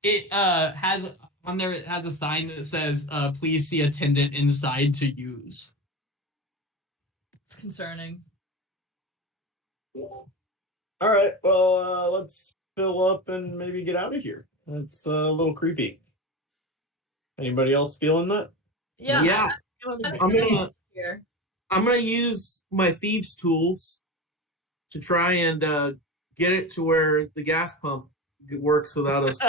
it has on there. It has a sign that says, "Please see attendant inside to use." It's concerning. All right, well, let's fill up and maybe get out of here. That's a little creepy. Anybody else feeling that? Yeah. That's here. I'm gonna use my thieves' tools to try and get it to where the gas pump works without us.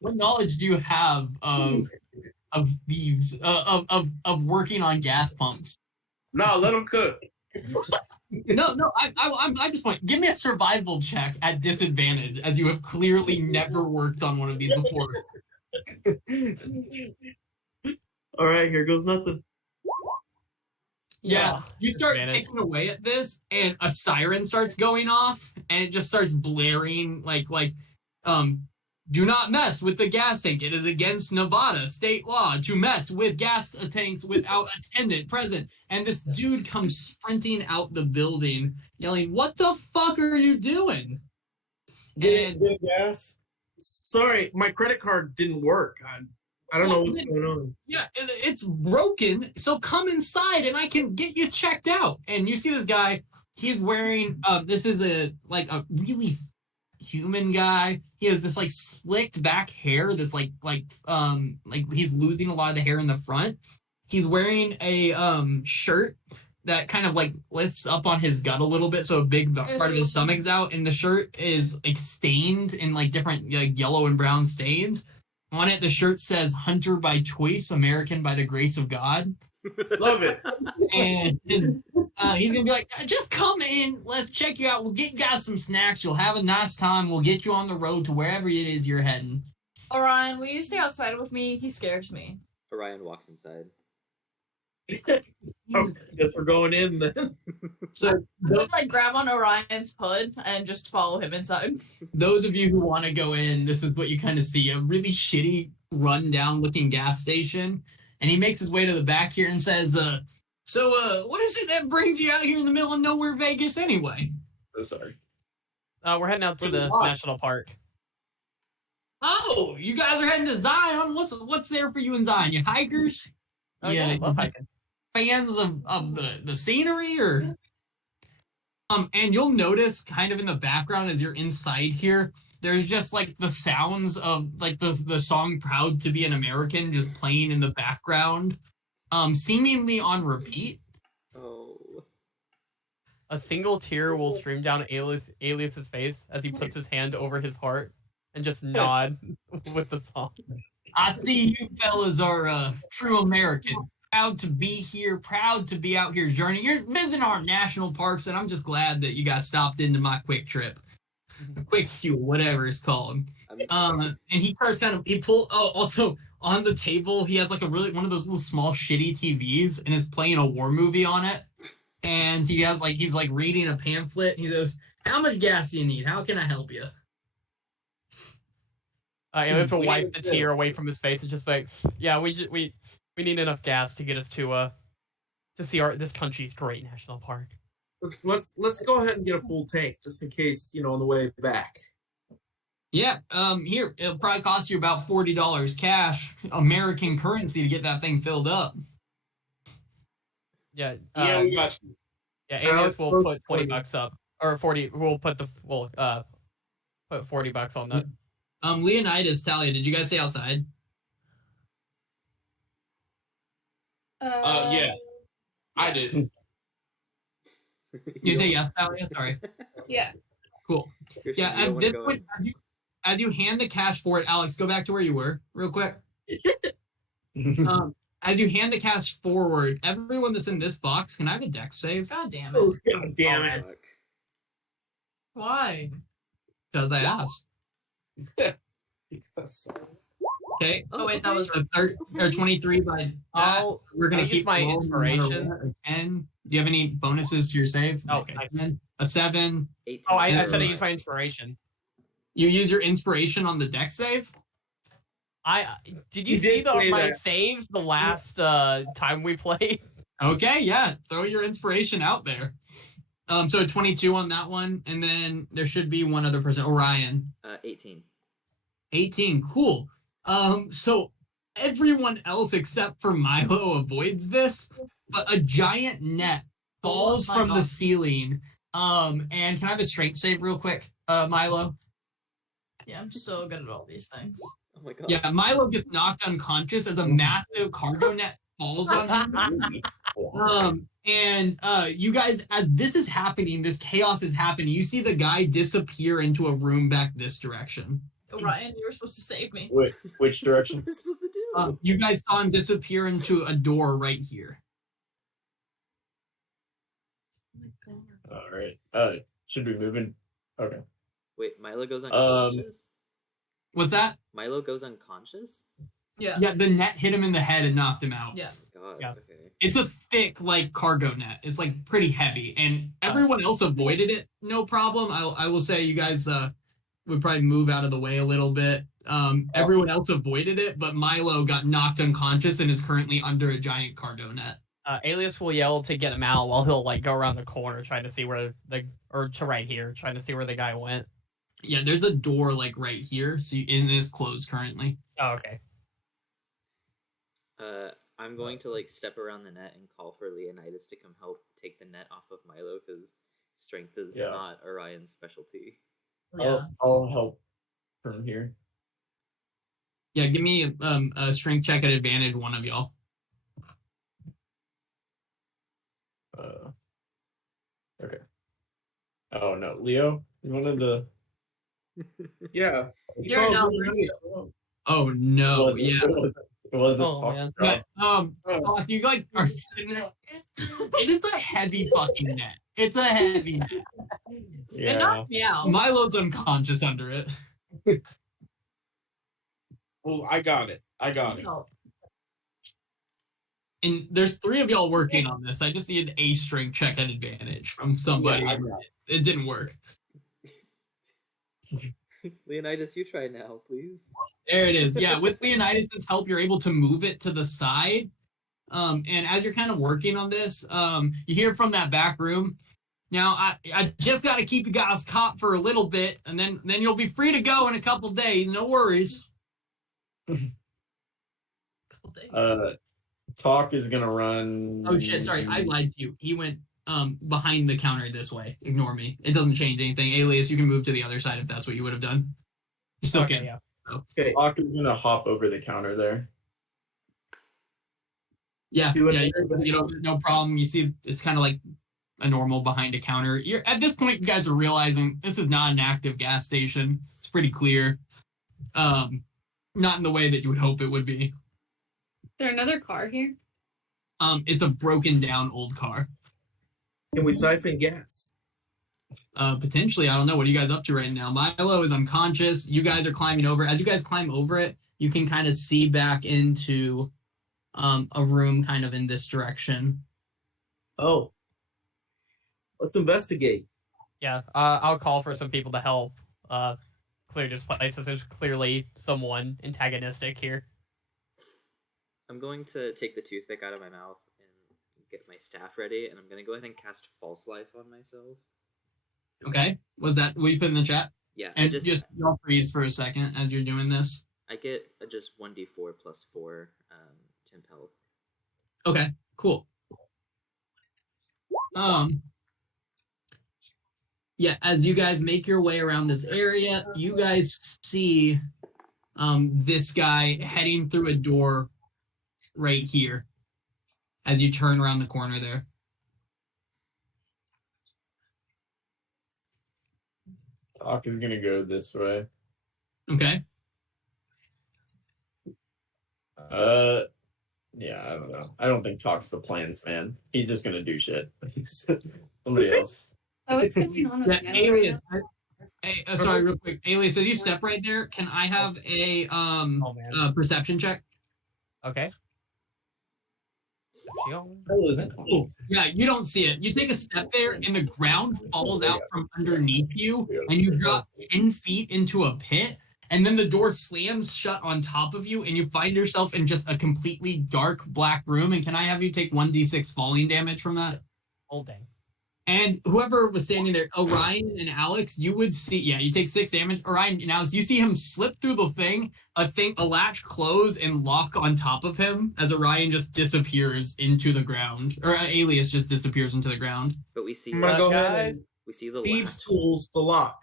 What knowledge do you have of thieves of working on gas pumps? No, let them cook. No. I just want give me a survival check at disadvantage, as you have clearly never worked on one of these before. All right, here goes nothing. Yeah, you start Advantage. taking away at this, and a siren starts going off, and it just starts blaring like do not mess with the gas tank. It is against Nevada state law to mess with gas tanks without attendant present. And this dude comes sprinting out the building, yelling, "What the fuck are you doing?" Get gas. Sorry, my credit card didn't work. I don't know what's going on. Yeah, it's broken. So come inside and I can get you checked out. And you see this guy. He's wearing this is a really human guy. He has this like slicked back hair that's like he's losing a lot of the hair in the front. He's wearing a shirt that kind of like lifts up on his gut a little bit, so a big part of his stomach's out, and the shirt is like stained in like different like yellow and brown stains. On it, the shirt says "Hunter by choice, American by the grace of God." Love it. And he's gonna be like, "Just come in, let's check you out. We'll get you guys some snacks. You'll have a nice time. We'll get you on the road to wherever it is you're heading." Orion, will you stay outside with me? He scares me. Orion walks inside. Oh, guess we're going in then. So I would like grab on Orion's hood and just follow him inside. those of you who want to go in, this is what you kind of see: a really shitty, run-down looking gas station. And he makes his way to the back here and says, "So, what is it that brings you out here in the middle of nowhere, Vegas, anyway?" So sorry. We're heading out to the national park. Oh, you guys are heading to Zion. What's there for you in Zion? You hikers? Oh, yeah, I love hiking. Fans of the scenery, or and you'll notice kind of in the background as you're inside here, there's just like the sounds of like the song "Proud to be an American" just playing in the background, seemingly on repeat. Oh. A single tear will stream down Alias's face as he puts his hand over his heart and just nod with the song. I see you fellas are true American. Proud to be here, proud to be out here journeying. You're visiting our national parks, and I'm just glad that you guys stopped into my quick trip. Quick fuel, whatever it's called. And he starts also on the table, he has like one of those little small shitty TVs and is playing a war movie on it. And he's reading a pamphlet. He goes, "How much gas do you need? How can I help you?" Alias will wipe the tear away from his face and just like, "Yeah, we need enough gas to get us to see this country's great national park." Let's go ahead and get a full tank just in case, on the way back. Yeah, here, it'll probably cost you about $40 cash, American currency, to get that thing filled up. Yeah. Yeah, we got you. Yeah, Alias will put $20 up, or 40. We'll put put $40 on that. Leonidas, Talia, did you guys stay outside? Yeah, I did. You say yes, Talia? Sorry. Yeah. Cool. Christian, Yeah, you don't at wanna this go point, in? as you hand the cash for it, Alex, go back to where you were, real quick. As you hand the cash forward, everyone that's in this box, can I have a dex save? God damn it. Oh, God damn it. Fuck. Why? Because I asked. Okay. Oh wait, that was A 23 by that. We're gonna I'll keep use my rolling no matter inspiration. what. A 10. Do you have any bonuses to your save? Oh, okay. A 7. 18. Oh, I said I Yeah. used my inspiration. You use your inspiration on the dex save? Did you You see did say my that. saves the last time we played? Okay, yeah. Throw your inspiration out there. So 22 on that one, and then there should be one other person. Orion. 18. 18. Cool. So everyone else except for Milo avoids this, but a giant net falls my from the God. ceiling. And can I have a strength save real quick, Milo? Yeah, I'm so good at all these things. Oh my god. Yeah, Milo gets knocked unconscious as a massive cargo net falls on him. And you guys, as this is happening, this chaos is happening, you see the guy disappear into a room back this direction. Orion, you were supposed to save me. Which direction? What's this supposed to do? You guys saw him disappear into a door right here. All right. Should we move in? Okay. Wait, Milo goes unconscious? What's that? Milo goes unconscious? Yeah. Yeah, the net hit him in the head and knocked him out. Yeah. Oh my god. Yeah. Okay. It's a thick, like, cargo net. It's, like, pretty heavy. And everyone else avoided it, no problem. I will say you guys would probably move out of the way a little bit. Everyone else avoided it, but Milo got knocked unconscious and is currently under a giant cargo net. Alias will yell to get him out while he'll like go around the corner trying to see where to right here, trying to see where the guy went. Yeah, there's a door, like, right here, so it is closed currently. Oh, okay. I'm going to like step around the net and call for Leonidas to come help take the net off of Milo because strength is not Orion's specialty. Yeah. I'll help from here. Yeah, give me a strength check at advantage, one of y'all. Okay. Oh no, Leo, you wanted to. Yeah. You You're called no. me Leo. Oh no, It yeah. wasn't Oh, Talk's man. Yeah, job. Hawk, you like are sitting there. It is a heavy fucking net. It's a heavy net. It Yeah. knocked me out. Milo's unconscious under it. Well, I got it. No. And there's 3 of y'all working on this. I just need a strength check at advantage from somebody. Yeah, I got It didn't work. Leonidas, you try now, please. There it is. Yeah, with Leonidas' help, you're able to move it to the side. And as you're kind of working on this, you hear from that back room. Now, I just got to keep you guys caught for a little bit, and then you'll be free to go in a couple days. No worries. Couple days. Talk is gonna run. Oh shit! Sorry, I lied to you. He went behind the counter this way. Ignore me. It doesn't change anything. Alias, you can move to the other side if that's what you would have done. You still Okay, can. yeah. Okay. Talk is gonna hop over the counter there. Yeah, Do it. yeah. You know, no problem. You see, it's kind of like a normal behind a counter. You're at this point, you guys are realizing this is not an active gas station. It's pretty clear. Not in the way that you would hope it would be. Is there another car here? It's a broken down old car. Can we siphon gas? Potentially, I don't know. What are you guys up to right now? Milo is unconscious. You guys are climbing over. As you guys climb over it, you can kind of see back into a room kind of in this direction. Oh. Let's investigate. Yeah, I'll call for some people to help clear this place, since there's clearly someone antagonistic here. I'm going to take the toothpick out of my mouth and get my staff ready, and I'm going to go ahead and cast False Life on myself. Okay. Was that what you put in the chat? Yeah, And just y'all freeze for a second as you're doing this. I get just 1d4 plus 4 temp health. Okay, cool. Yeah, as you guys make your way around this area, you guys see this guy heading through a door right here as you turn around the corner there. Talk is gonna go this way. Okay. Yeah, I don't know. I don't think Talk's the plans, man. He's just gonna do shit. Somebody else. Oh, what's going on with Yeah, the Alias. Sorry, real quick. Alias, as you step right there, can I have a perception check? Okay. Oh, yeah, you don't see it. You take a step there, and the ground falls out from underneath you, and you drop 10 feet into a pit, and then the door slams shut on top of you, and you find yourself in just a completely dark black room. And can I have you take 1d6 falling damage from that? Oh, dang. And whoever was standing there, Orion and Alex, you would see, yeah, you take 6 damage. Orion and Alex, you see him slip through the thing, a latch close and lock on top of him as Orion just disappears into the ground, or Alias just disappears into the ground. But we see I'm gonna go ahead and we see the thieves' latch. tools, the lock.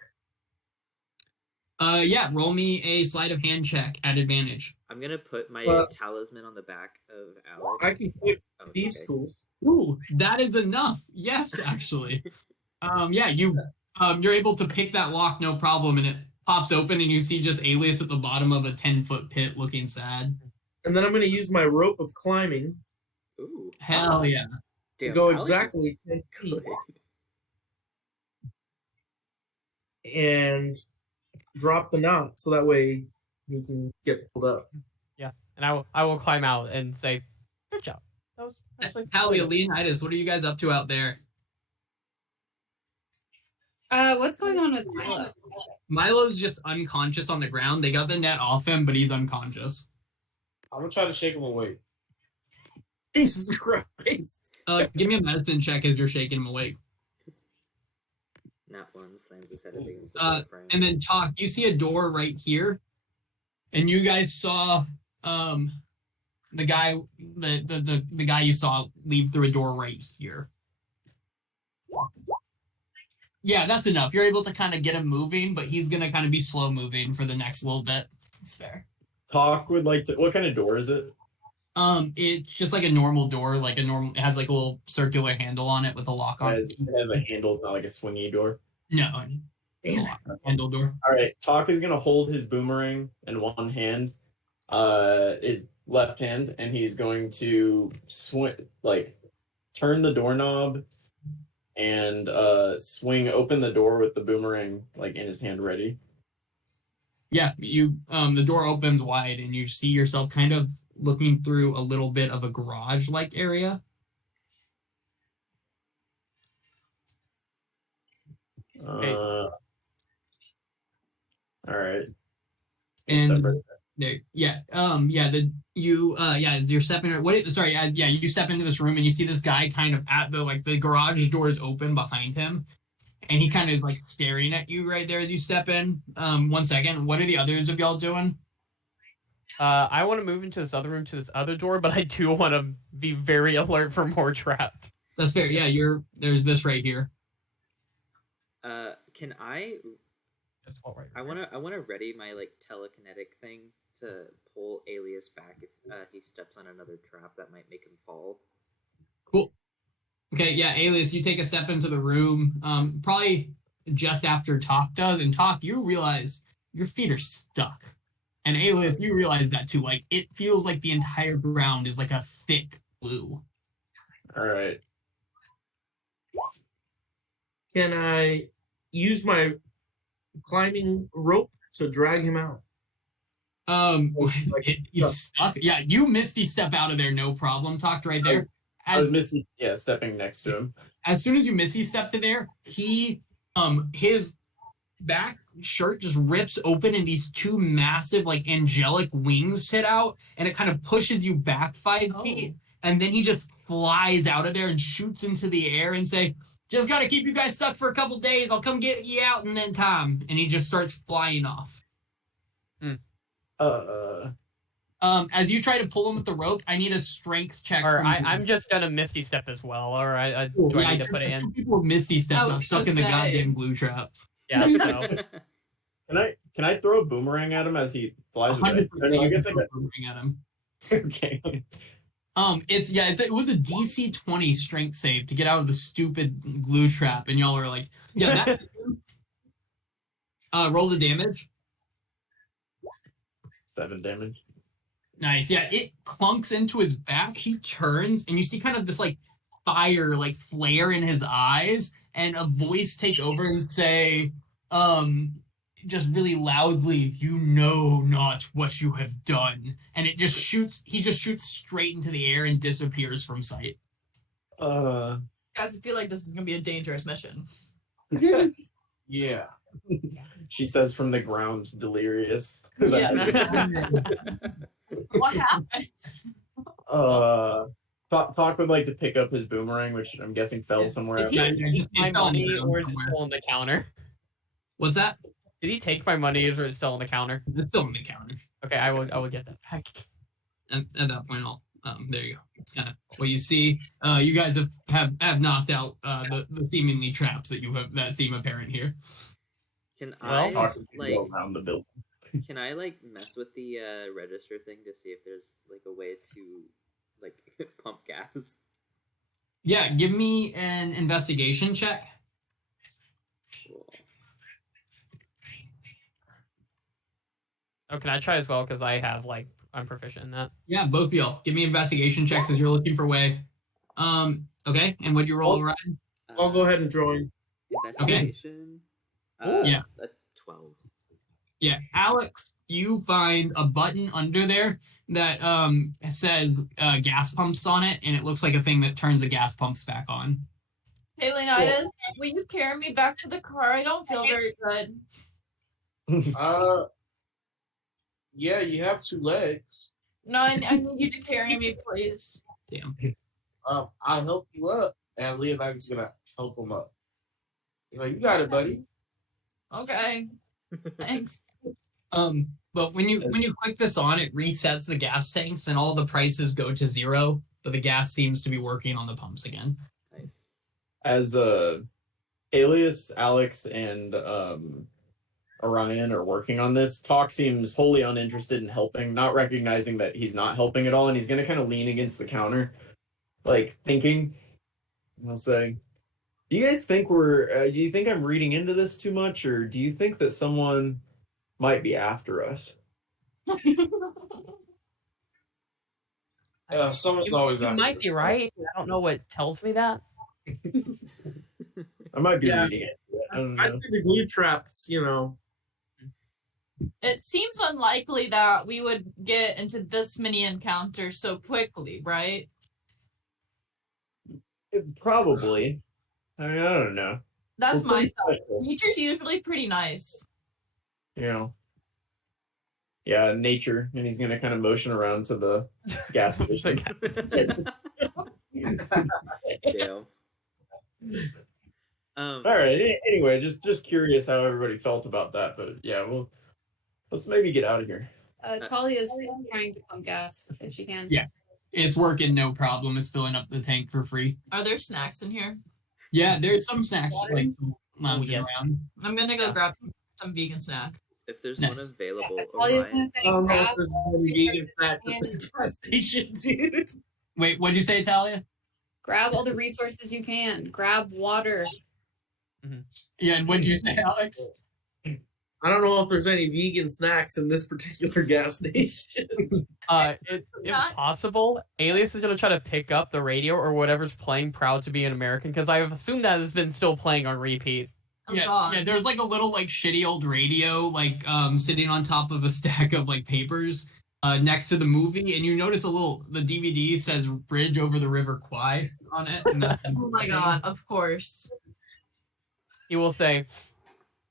Yeah, roll me a sleight of hand check at advantage. I'm gonna put my talisman on the back of Alex. I can put Oh, thieves' okay. tools. Ooh, that is enough. Yes, actually. Yeah, you're able to pick that lock, no problem, and it pops open, and you see just Alias at the bottom of a 10-foot pit, looking sad. And then I'm gonna use my rope of climbing Ooh. Hell yeah! to Damn, go Alex is exactly 10 feet good. and drop the knot so that way he can get pulled up. Yeah, and I will climb out and say, "Good job." That was actually Hallie, Leonidas, what are you guys up to out there? What's going on with Milo? Milo's just unconscious on the ground. They got the net off him, but he's unconscious. I'm gonna try to shake him awake. Jesus Christ. Give me a medicine check as you're shaking him awake. Nat one slams his head against the door frame. And then Talk, you see a door right here, and you guys saw the guy the guy you saw leave through a door right here. Yeah, that's enough. You're able to kind of get him moving, but he's gonna kind of be slow moving for the next little bit. It's fair. Talk would like to. What kind of door is it? It's just like a normal door, like a normal. It has like a little circular handle on it with a lock on it. It has a handle, it's not like a swingy door. No, it's a lock handle door. All right, Talk is gonna hold his boomerang in one hand, his left hand, and he's going to turn the doorknob and swing open the door with the boomerang like in his hand, ready. Yeah, the door opens wide and you see yourself kind of looking through a little bit of a garage-like area. Okay. All right. And there, as you're stepping, you step into this room and you see this guy kind of at the garage door is open behind him, and he kind of is like staring at you right there as you step in. 1 second, what are the others of y'all doing? I want to move into this other room to this other door, but I do want to be very alert for more traps. That's fair. Yeah, there's this right here. Can I? Just hold right I wanna ready my like telekinetic thing to pull Alias back if he steps on another trap that might make him fall. Cool. Okay, yeah, Alias, you take a step into the room, probably just after Talk does, and Talk, you realize your feet are stuck. And Alias, you realize that too. Like, it feels like the entire ground is like a thick glue. All right. Can I use my climbing rope to drag him out? He's stuck. Yeah, you Misty step out of there, no problem. Talked right there. I was Misty, stepping next to him. As soon as you Misty step to there, his back shirt just rips open and these two massive like angelic wings sit out, and it kind of pushes you back 5 feet, and then he just flies out of there and shoots into the air and say, "Just gotta keep you guys stuck for a couple days. I'll come get you out in then time." And he just starts flying off. As you try to pull him with the rope, I need a strength check. Or I'm just gonna Misty Step as well. Or do I need to put it in? Two people Misty Step got stuck in the goddamn glue trap. Yeah. So. Can I throw a boomerang at him as he flies away? I guess I got boomerang at him. Okay. It was a DC 20 strength save to get out of the stupid glue trap, and y'all are like, yeah, that. Roll the damage. 7 damage. Nice. Yeah, it clunks into his back. He turns, and you see kind of this like fire, like flare in his eyes, and a voice take over and say, just really loudly, "You know not what you have done." And he just shoots straight into the air and disappears from sight. Guys, I feel like this is gonna be a dangerous mission. Yeah. She says from the ground, delirious. Yeah. What happened? Talk would like to pick up his boomerang, which I'm guessing fell somewhere. Did he take my money, or is it still on the counter? What's that? Did he take my money, or is it still on the counter? It's still on the counter. Okay, I will get that back. At that point, there you go. It's kind of what you see. You guys have knocked out the seemingly traps that seem apparent here. Can Well, I go around the building. Can I mess with the register thing to see if there's a way to pump gas? Yeah, give me an investigation check. Cool. Oh, can I try as well? Because I'm proficient in that. Yeah, both of y'all. Give me investigation checks as you're looking for way. Okay, and what'd you roll, Ryan? I'll go ahead and join. Investigation. Yeah. A 12. Yeah, Alex, you find a button under there that says gas pumps on it, and it looks like a thing that turns the gas pumps back on. Hey, Leonidas, will you carry me back to the car? I don't feel very good. Yeah, you have 2 legs. No, I need you to carry me, please. Damn. I'll help you up, and Leonidas is gonna help him up. He's like, "You got it, buddy." Okay. Thanks. But when you click this on, it resets the gas tanks, and all the prices go to 0. But the gas seems to be working on the pumps again. Nice. As Alias, Alex, and Orion are working on this, Talk seems wholly uninterested in helping, not recognizing that he's not helping at all, and he's going to kind of lean against the counter, like thinking. I'll say, do you guys think do you think I'm reading into this too much, or do you think that someone might be after us? Someone's always You after might us. be right. I don't know what tells me that. I might be Yeah. reading it. I don't I know. see the glue traps, It seems unlikely that we would get into this many encounters so quickly, right? Probably. I mean, I don't know. That's We're my pretty side. special, Nature's usually pretty nice. you know. Yeah, nature, and he's gonna kind of motion around to the gas station. Damn. All right. Anyway, just curious how everybody felt about that, but yeah, well, let's maybe get out of here. Talia's trying to pump gas if she can. Yeah. It's working no problem. It's filling up the tank for free. Are there snacks in here? Yeah, there's some snacks like lounging yes. around. I'm gonna go grab some vegan snack. If there's Nice. one available, Talia's Orion, gonna say, I don't know grab if there's any vegan snacks at this gas station, dude. Wait, what'd you say, Talia? grab all the resources you can. Grab water. Yeah, and what'd you say, Alex? I don't know if there's any vegan snacks in this particular gas station. If Not- possible, Alias is gonna try to pick up the radio or whatever's playing "Proud to Be an American" because I assume that has been still playing on repeat. Oh, Yeah, God. yeah, there's like a little like shitty old radio like sitting on top of a stack of like papers next to the movie, and you notice the DVD says Bridge Over the River Kwai on it. And that's- Oh my god, of course. He will say,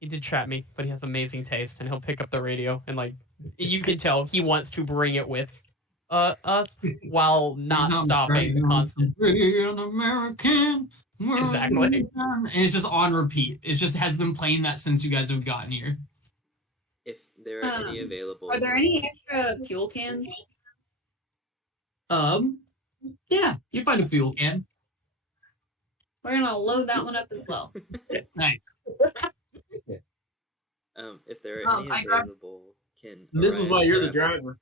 "He did trap me, but he has amazing taste," and he'll pick up the radio and like you can tell he wants to bring it with us while not stopping the constant. Be an American. Exactly. And it's just on repeat. It just has been playing that since you guys have gotten here. if there are any available. Are there any extra fuel cans? Yeah, you find a fuel can. We're gonna load that one up as well. Nice. If there are any I grabbed- available, can This is Orion why you're the grab- driver.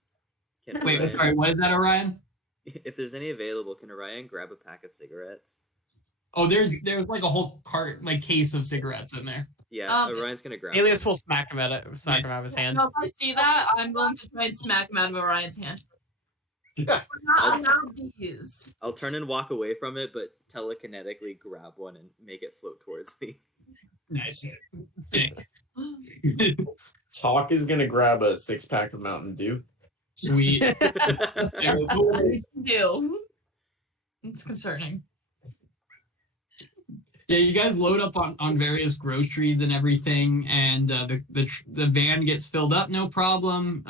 Can Wait, Orion- sorry, what is that, Orion? If there's any available, can Orion grab a pack of cigarettes? Oh, there's like a whole case of cigarettes in there. Yeah, Orion's gonna grab. Alias one. will smack him out of his hand. No, if I see that, I'm going to try and smack him out of Orion's hand. We're not allowed these. I'll turn and walk away from it, but telekinetically grab one and make it float towards me. Nice. Sick. Talk is gonna grab a 6-pack of Mountain Dew. Sweet. Yeah, cool. Do. It's concerning. Yeah, you guys load up on various groceries and everything, and the van gets filled up, no problem.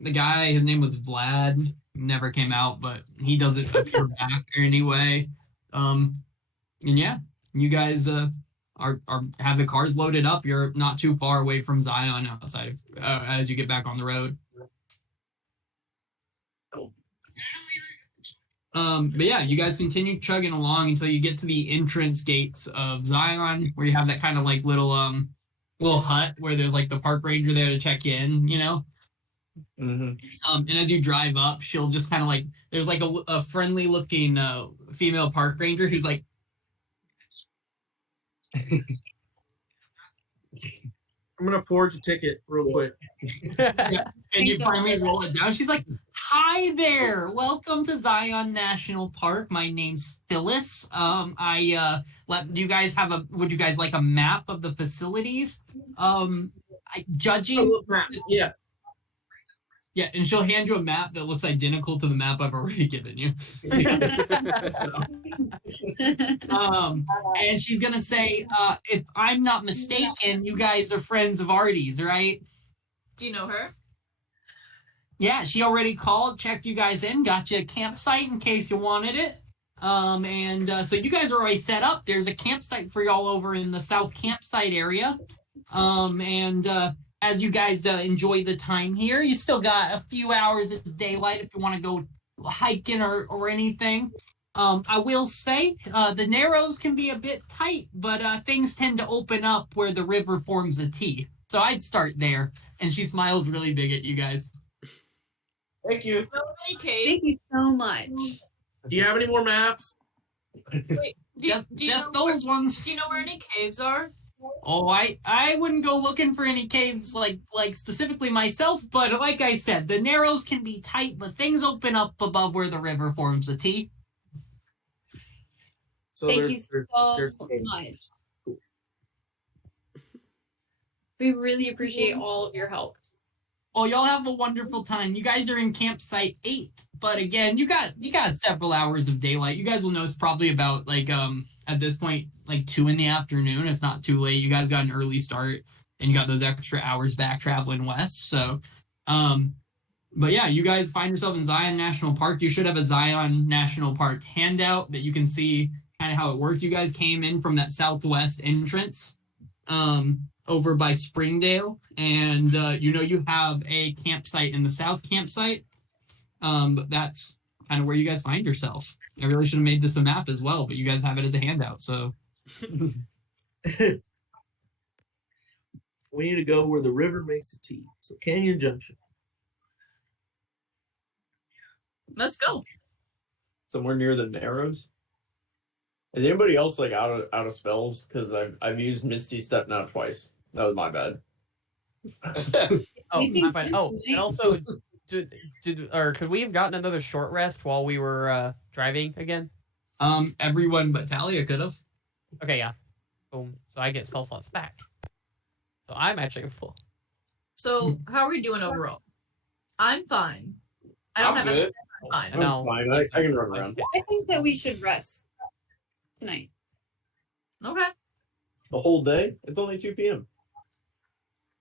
The guy, his name was Vlad, never came out, but he doesn't appear back anyway. And yeah, you guys are have the cars loaded up. You're not too far away from Zion outside as you get back on the road. But yeah, you guys continue chugging along until you get to the entrance gates of Zion, where you have that kind of like little hut where there's like the park ranger there to check in, you know. Mm-hmm. And as you drive up, she'll just kind of like there's like a friendly looking female park ranger who's like, I'm gonna forge a ticket real quick. and you finally roll it down. She's like, "Hi there, welcome to Zion National Park. My name's Phyllis. Do you guys would you guys like a map of the facilities? Judging, Yes. yeah, and she'll hand you a map that looks identical to the map I've already given you. And she's gonna say, if I'm not mistaken, you guys are friends of Artie's, right? Do you know her? Yeah, she already called, checked you guys in, got you a campsite in case you wanted it. So you guys are already set up. There's a campsite for y'all over in the south campsite area. As you guys enjoy the time here, you still got a few hours of daylight if you want to go hiking or anything. I will say the narrows can be a bit tight, but things tend to open up where the river forms a T. So I'd start there. And she smiles really big at you guys. Thank you. Any cave? Thank you so much. Do you have any more maps? Wait, do you Just know those ones. Do you know where any caves are? Oh, I wouldn't go looking for any caves like specifically myself, but like I said, the narrows can be tight, but things open up above where the river forms a T. So Thank you so there's much. We really appreciate all of your help. Well, y'all have a wonderful time. You guys are in campsite 8, but again, you got several hours of daylight. You guys will know it's probably about at this point 2 in the afternoon. It's not too late. You guys got an early start, and you got those extra hours back traveling west. So, but yeah, you guys find yourself in Zion National Park. You should have a Zion National Park handout that you can see kind of how it works. You guys came in from that southwest entrance. Over by Springdale, and you have a campsite in the south campsite, but that's kind of where you guys find yourself. I really should have made this a map as well, but you guys have it as a handout, so. We need to go where the river makes a T. So Canyon Junction. Let's go. Somewhere near the Narrows. Is anybody else out of spells? Because I've used Misty Step now twice. That was my bad. Oh, think I'm fine. Oh, and also, could we have gotten another short rest while we were driving again? Everyone but Talia could have. Okay, yeah. Boom. So I get spell slots back. So I'm actually full. So how are we doing overall? I'm fine. I don't I'm have good. anything. I'm fine. No. Fine. I can run around. I think that we should rest tonight. Okay. The whole day? It's only 2 p.m.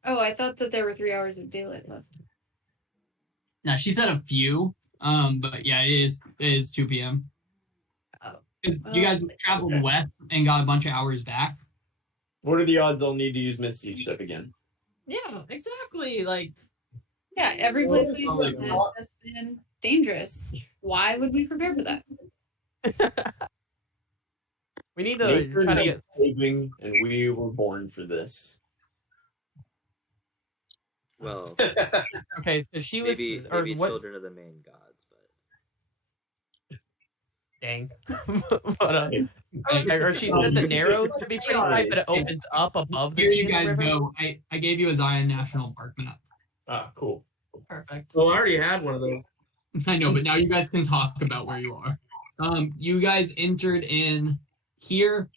Oh, I thought that there were 3 hours of daylight left. Now she said a few, but yeah, it is 2 p.m. Oh. You guys traveled Okay. west and got a bunch of hours back. What are the odds I'll need to use Misty Step again? Yeah, exactly. Like, Yeah, every Well, place it's we've not been like has just been dangerous. Why would we prepare for that? We need to Nature try to needs get. saving, and we were born for this. Well, Okay, so she was. maybe Or maybe what? children of the main gods, but Dang. But, or she said the narrows to be pretty tight, but it opens up above the Here T you in the guys river. go. I gave you a Zion National Park map. Ah, cool. perfect. Well, I already had one of those. I know, but now you guys can talk about where you are. You guys entered in here,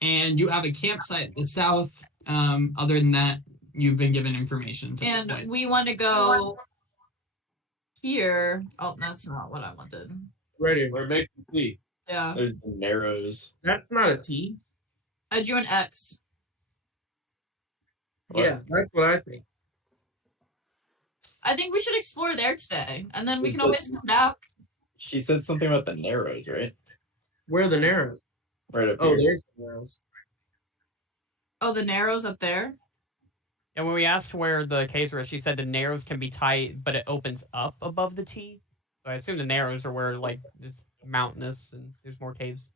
and you have a campsite at the south. Other than that, you've been given information. To this And point. we want to go here. Oh, that's not what I wanted. Right here. Where it makes you see. Yeah. There's the Narrows. That's not a T. I drew an X. What? Yeah, that's what I think. I think we should explore there today, and then we can But- always come back. She said something about the Narrows, right? Where are the narrows? Right up Oh, here. there's the narrows. Oh, the narrows up there. And when we asked where the caves were, she said the narrows can be tight, but it opens up above the T. So I assume the narrows are where this mountainous and there's more caves.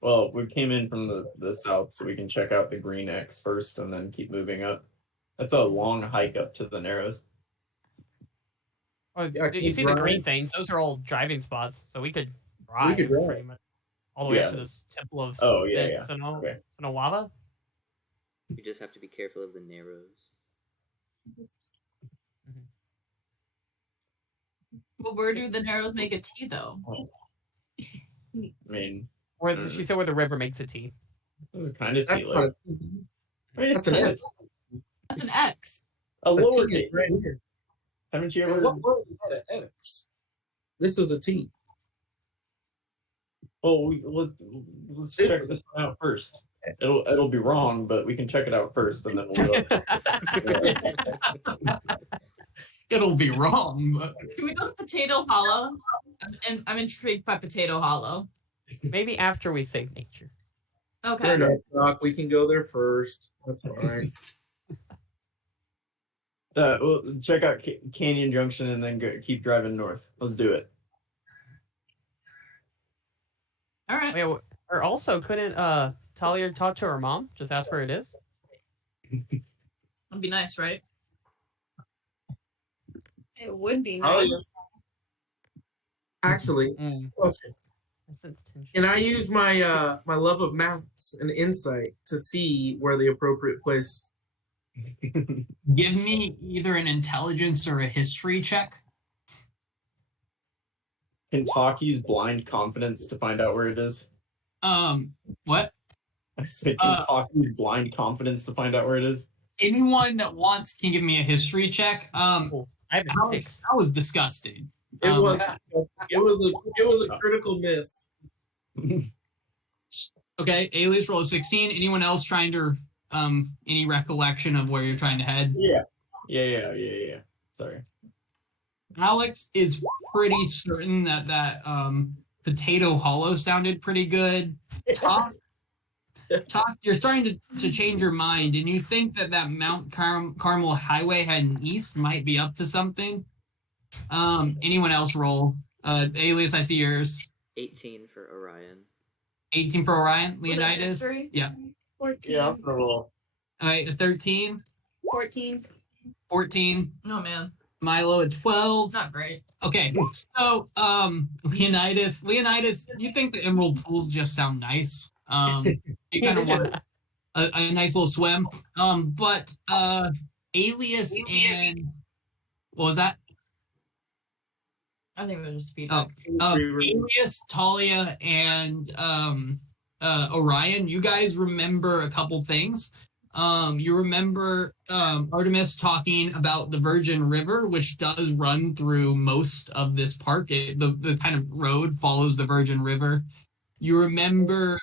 Well, we came in from the south, so we can check out the green X first and then keep moving up. That's a long hike up to the Narrows. Oh, Yeah, I you can see the green drive. things? Those are all driving spots, so we could drive. could drive. pretty much all the way up Yeah. to this temple of Oh, yeah. Okay. Sinawava. you just have to be careful of the narrows. Well, where do the narrows make a T though? I mean, Where she said where the river makes a T. this is kind of That's T. not a Like, T. I mean, it's That's an kind of X. That's an X. a The T lowercase. is right here. Haven't you Man, ever? what word is that? An X? This is a T. Well, let's This check is- this out first. It'll be wrong, but we can check it out first, and then we'll go. It'll be wrong, but Can we go to Potato Hollow? I'm intrigued by Potato Hollow. Maybe after we save nature. Okay. Fair enough, Doc. We can go there first. That's fine. We'll check out Canyon Junction and then keep driving north. Let's do it. All right. Wait, or also, couldn't Talia talk to her mom? Just ask where it is. That'd be nice, right? It would be Oh, nice. Actually, Mm. question. I sense tension. Can I use my my love of maps and insight to see where the appropriate place? Give me either an intelligence or a history check. Can Talk use blind confidence to find out where it is? What? I said, can Talk use blind confidence to find out where it is? Anyone that wants can give me a history check. Oh, I have a Alex, 6. that was disgusting. It was a critical miss. Okay, Alias roll a 16. Anyone else trying to any recollection of where you're trying to head? Yeah. Sorry. Alex is pretty certain that Potato Hollow sounded pretty good. Talk, you're starting to change your mind, and you think that Mount Carmel Highway heading east might be up to something. Anyone else roll? Alias, I see yours. 18 for Orion. 18 for Orion. Was it Leonidas? history? Yeah. 14. Yeah, I'm gonna roll. All right, a 13. 14. 14. Oh man, Milo at 12. not great. Okay, so Leonidas, you think the Emerald Pools just sound nice? You kind of want a nice little swim. But Alias and what was that? I think it was just Oh, feedback. Alias, Talia, and Orion, you guys remember a couple things. You remember Artemis talking about the Virgin River, which does run through most of this park. The kind of road follows the Virgin River. You remember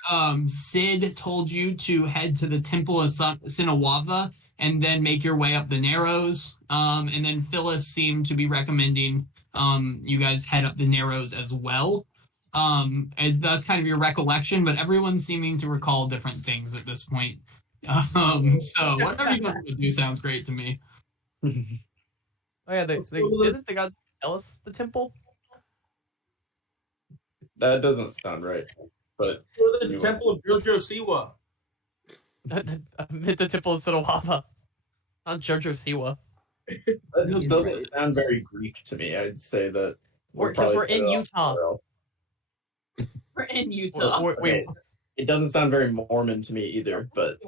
Sid told you to head to the Temple of Sinawava and then make your way up the Narrows. And then Phyllis seemed to be recommending you guys head up the Narrows as well. As that's kind of your recollection, but everyone's seeming to recall different things at this point. So whatever you guys would do sounds great to me. Oh yeah, didn't the god tell us the temple? That doesn't sound right. But For the Temple of Jojo Siwa. The temple of Sinawava. Not Jojo Siwa. that just doesn't sound very Greek to me. I'd say that Because we're in Utah. We're in Utah. Wait. It doesn't sound very Mormon to me either, but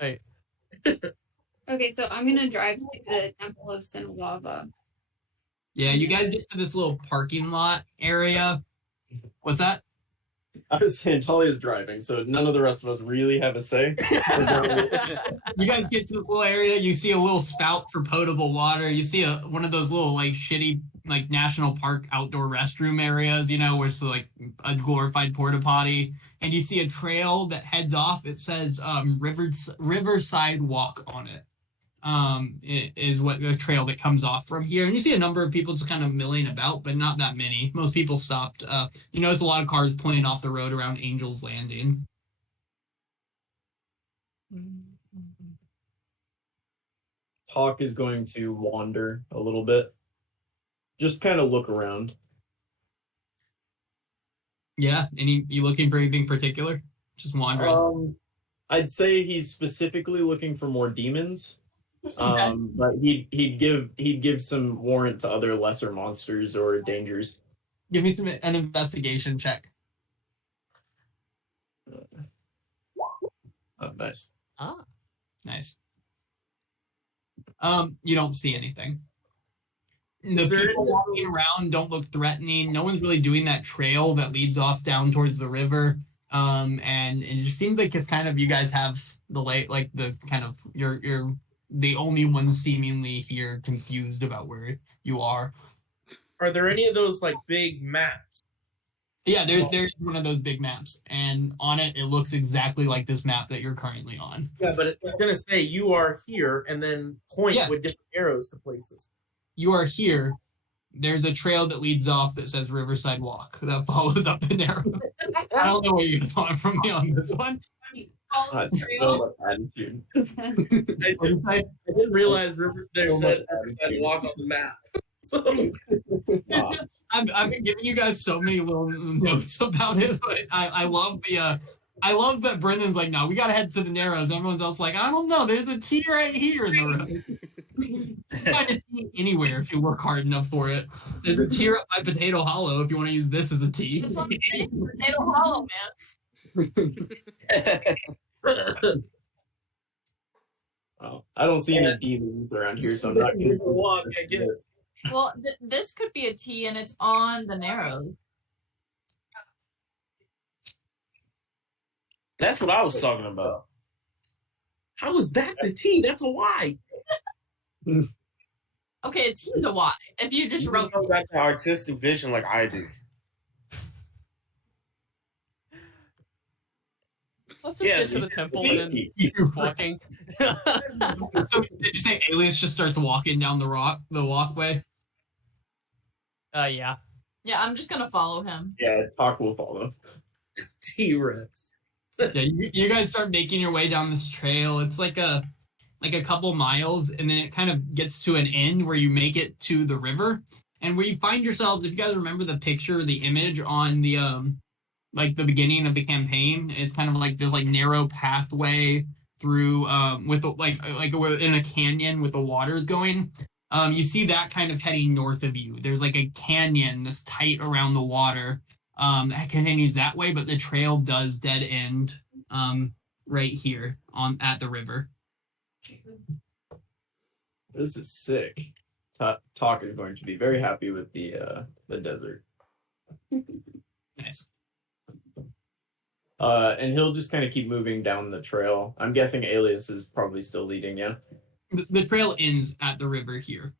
Wait. Okay, so I'm gonna drive to the Temple of Sinawava. Yeah, you guys get to this little parking lot area. What's that? I was saying Talia's driving, so none of the rest of us really have a say. You guys get to this little area. You see a little spout for potable water. You see one of those little like shitty like national park outdoor restroom areas, you know, where it's like a glorified porta potty. And you see a trail that heads off. It says Riverside Walk on it. It is what the trail that comes off from here. And you see a number of people just kind of milling about, but not that many. Most people stopped. You notice a lot of cars pulling off the road around Angel's Landing. Hawk is going to wander a little bit. Just kind of look around. Yeah, you looking for anything particular? Just wandering. I'd say he's specifically looking for more demons. But he'd give some warrant to other lesser monsters or dangers. Give me an investigation check. Oh, nice. Nice. You don't see anything. The Is there people any- walking around don't look threatening. No one's really doing that trail that leads off down towards the river. And it just seems like it's kind of you guys have the kind of you're the only ones seemingly here confused about where you are. Are there any of those like big maps? Yeah, there's one of those big maps, and on it looks exactly like this map that you're currently on. Yeah, but it's gonna say you are here and then point Yeah. with different arrows to places. You are here. There's a trail that leads off that says Riverside Walk that follows up the narrow. I don't know what you guys want from me on this one. Follow the So trail. much attitude. I didn't realize there's So much that Riverside Walk on the map. So I've been giving you guys so many little notes about it, but I love the I love that Brendan's like, no, we gotta head to the Narrows. Everyone's else like, I don't know, there's a T right here in the road. You can find a T anywhere if you work hard enough for it. There's a T up by Potato Hollow if you want to use this as a T. That's what I'm saying. Potato Hollow, man. Well, I don't see any demons around here, so I'm not River Walk, I guess. Well, this could be a T, and it's on the Narrows. That's what I was talking about. How is that the T? That's a Y. Okay, a T is a Y. If you just You wrote don't got the artistic vision like I do. Let's just get to the temple and then keep walking. So did you say Alias just starts walking down the walkway? Yeah. Yeah, I'm just gonna follow him. Yeah, Talk will follow. T-Rex. Yeah, you guys start making your way down this trail. It's like a couple miles, and then it kind of gets to an end where you make it to the river, and where you find yourselves. If you guys remember the picture, the image on the like the beginning of the campaign, it's kind of like this like narrow pathway through with like we're in a canyon with the waters going. You see that kind of heading north of you. There's like a canyon that's tight around the water. That continues that way, but the trail does dead end right here at the river. This is sick. Talk is going to be very happy with the desert. Nice. And he'll just kind of keep moving down the trail. I'm guessing Alias is probably still leading, yeah? The trail ends at the river here.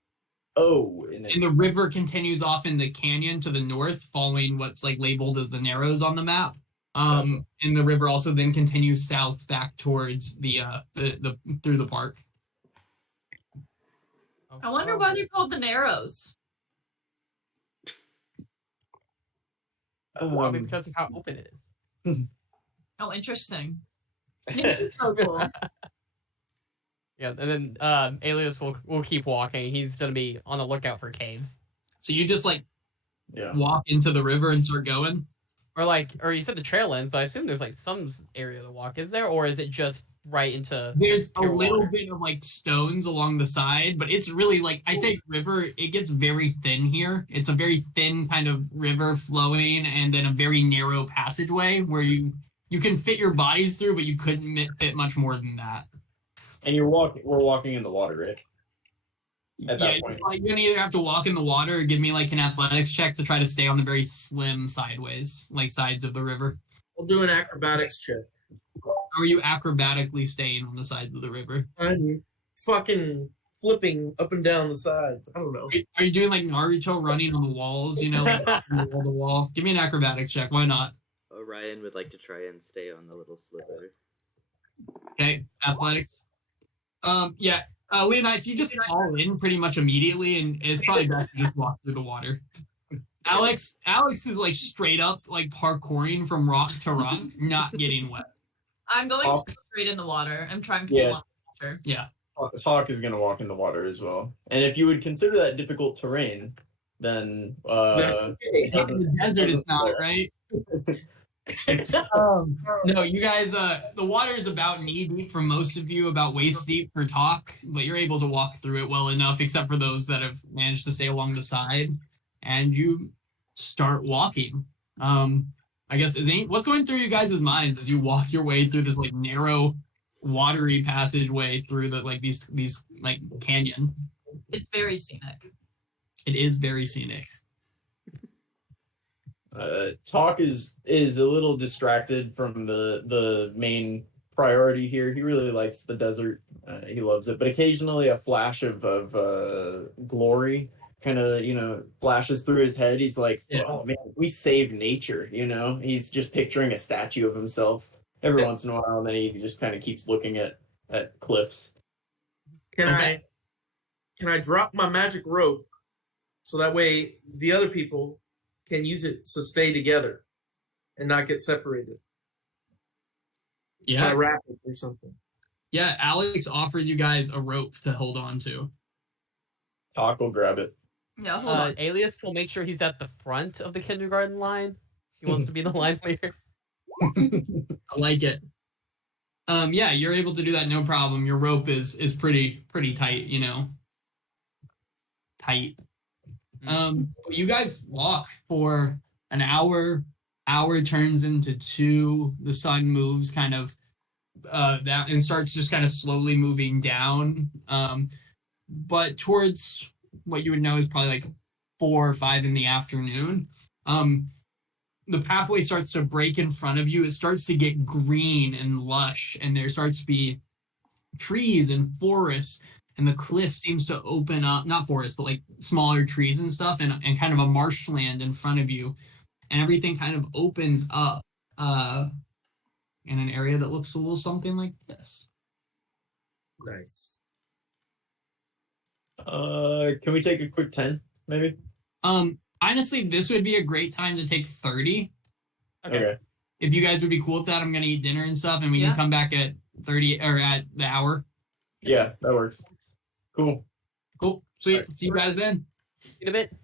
Oh, And the river continues off in the canyon to the north, following what's like labeled as the Narrows on the map. Gotcha. And the river also then continues south back towards the through the park. I wonder why they're called the Narrows. Probably because of how open it is. Oh, interesting. So cool. Yeah, and then Alias will keep walking. He's gonna be on the lookout for caves. So you just like Yeah. walk into the river and start going. Or you said the trail ends, but I assume there's like some area to walk. Is there, or is it just right into? There's a pure little water? bit of like stones along the side, but it's really like I'd say river. It gets very thin here. It's a very thin kind of river flowing, and then a very narrow passageway where you can fit your bodies through, but you couldn't fit much more than that. And we're walking in the water, right? At that point. You're gonna either have to walk in the water or give me like an athletics check to try to stay on the very slim sideways, like sides of the river. I'll do an acrobatics check. Or are you acrobatically staying on the sides of the river? I'm fucking flipping up and down the sides. I don't know. Are you doing like Naruto running on the walls, like wall to wall? Give me an acrobatics check, why not? Orion would like to try and stay on the little sliver. Okay, athletics. Yeah. Leonidas, you just fall in pretty much immediately, and it's probably best to just walk through the water. Alex is like straight up like parkouring from rock to rock, not getting wet. I'm going straight in the water. I'm trying to pull on the water. Yeah. Talk is going to walk in the water as well. And if you would consider that difficult terrain, then In the desert is not, right? No, you guys, the water is about knee deep for most of you, about waist deep for Talk, but you're able to walk through it well enough, except for those that have managed to stay along the side, and you start walking. I guess what's going through you guys' minds as you walk your way through this like narrow, watery passageway through the like these like canyon. It's very scenic. It is very scenic. Talk is a little distracted from the main priority here. He really likes the desert. He loves it, but occasionally a flash of glory kind of flashes through his head. He's like, oh man, we save nature. He's just picturing a statue of himself every once in a while, and then he just kind of keeps looking at cliffs. Can I drop my magic rope so that way the other people can use it to stay together and not get separated? Yeah. rapid or something. Yeah, Alex offers you guys a rope to hold on to. Talk will grab it. Yeah, hold on. Alias will make sure he's at the front of the kindergarten line. He wants to be the line leader. I like it. Yeah, you're able to do that, no problem. Your rope is pretty tight, you know. Tight. You guys walk for an hour. Hour turns into 2. The sun moves kind of that and starts just kind of slowly moving down. But towards what you would know is probably like 4 or 5 in the afternoon. The pathway starts to break in front of you. It starts to get green and lush, and there starts to be trees and forests, and the cliff seems to open up, not forests, but like smaller trees and stuff, and kind of a marshland in front of you. And everything kind of opens up in an area that looks a little something like this. Nice. Can we take a quick 10, maybe? Honestly, this would be a great time to take 30. Okay. If you guys would be cool with that, I'm gonna eat dinner and stuff, and we Yeah. can come back at 30 or at the hour. Yeah, that works. Cool. Cool. Sweet. All right. See you guys then. In a bit.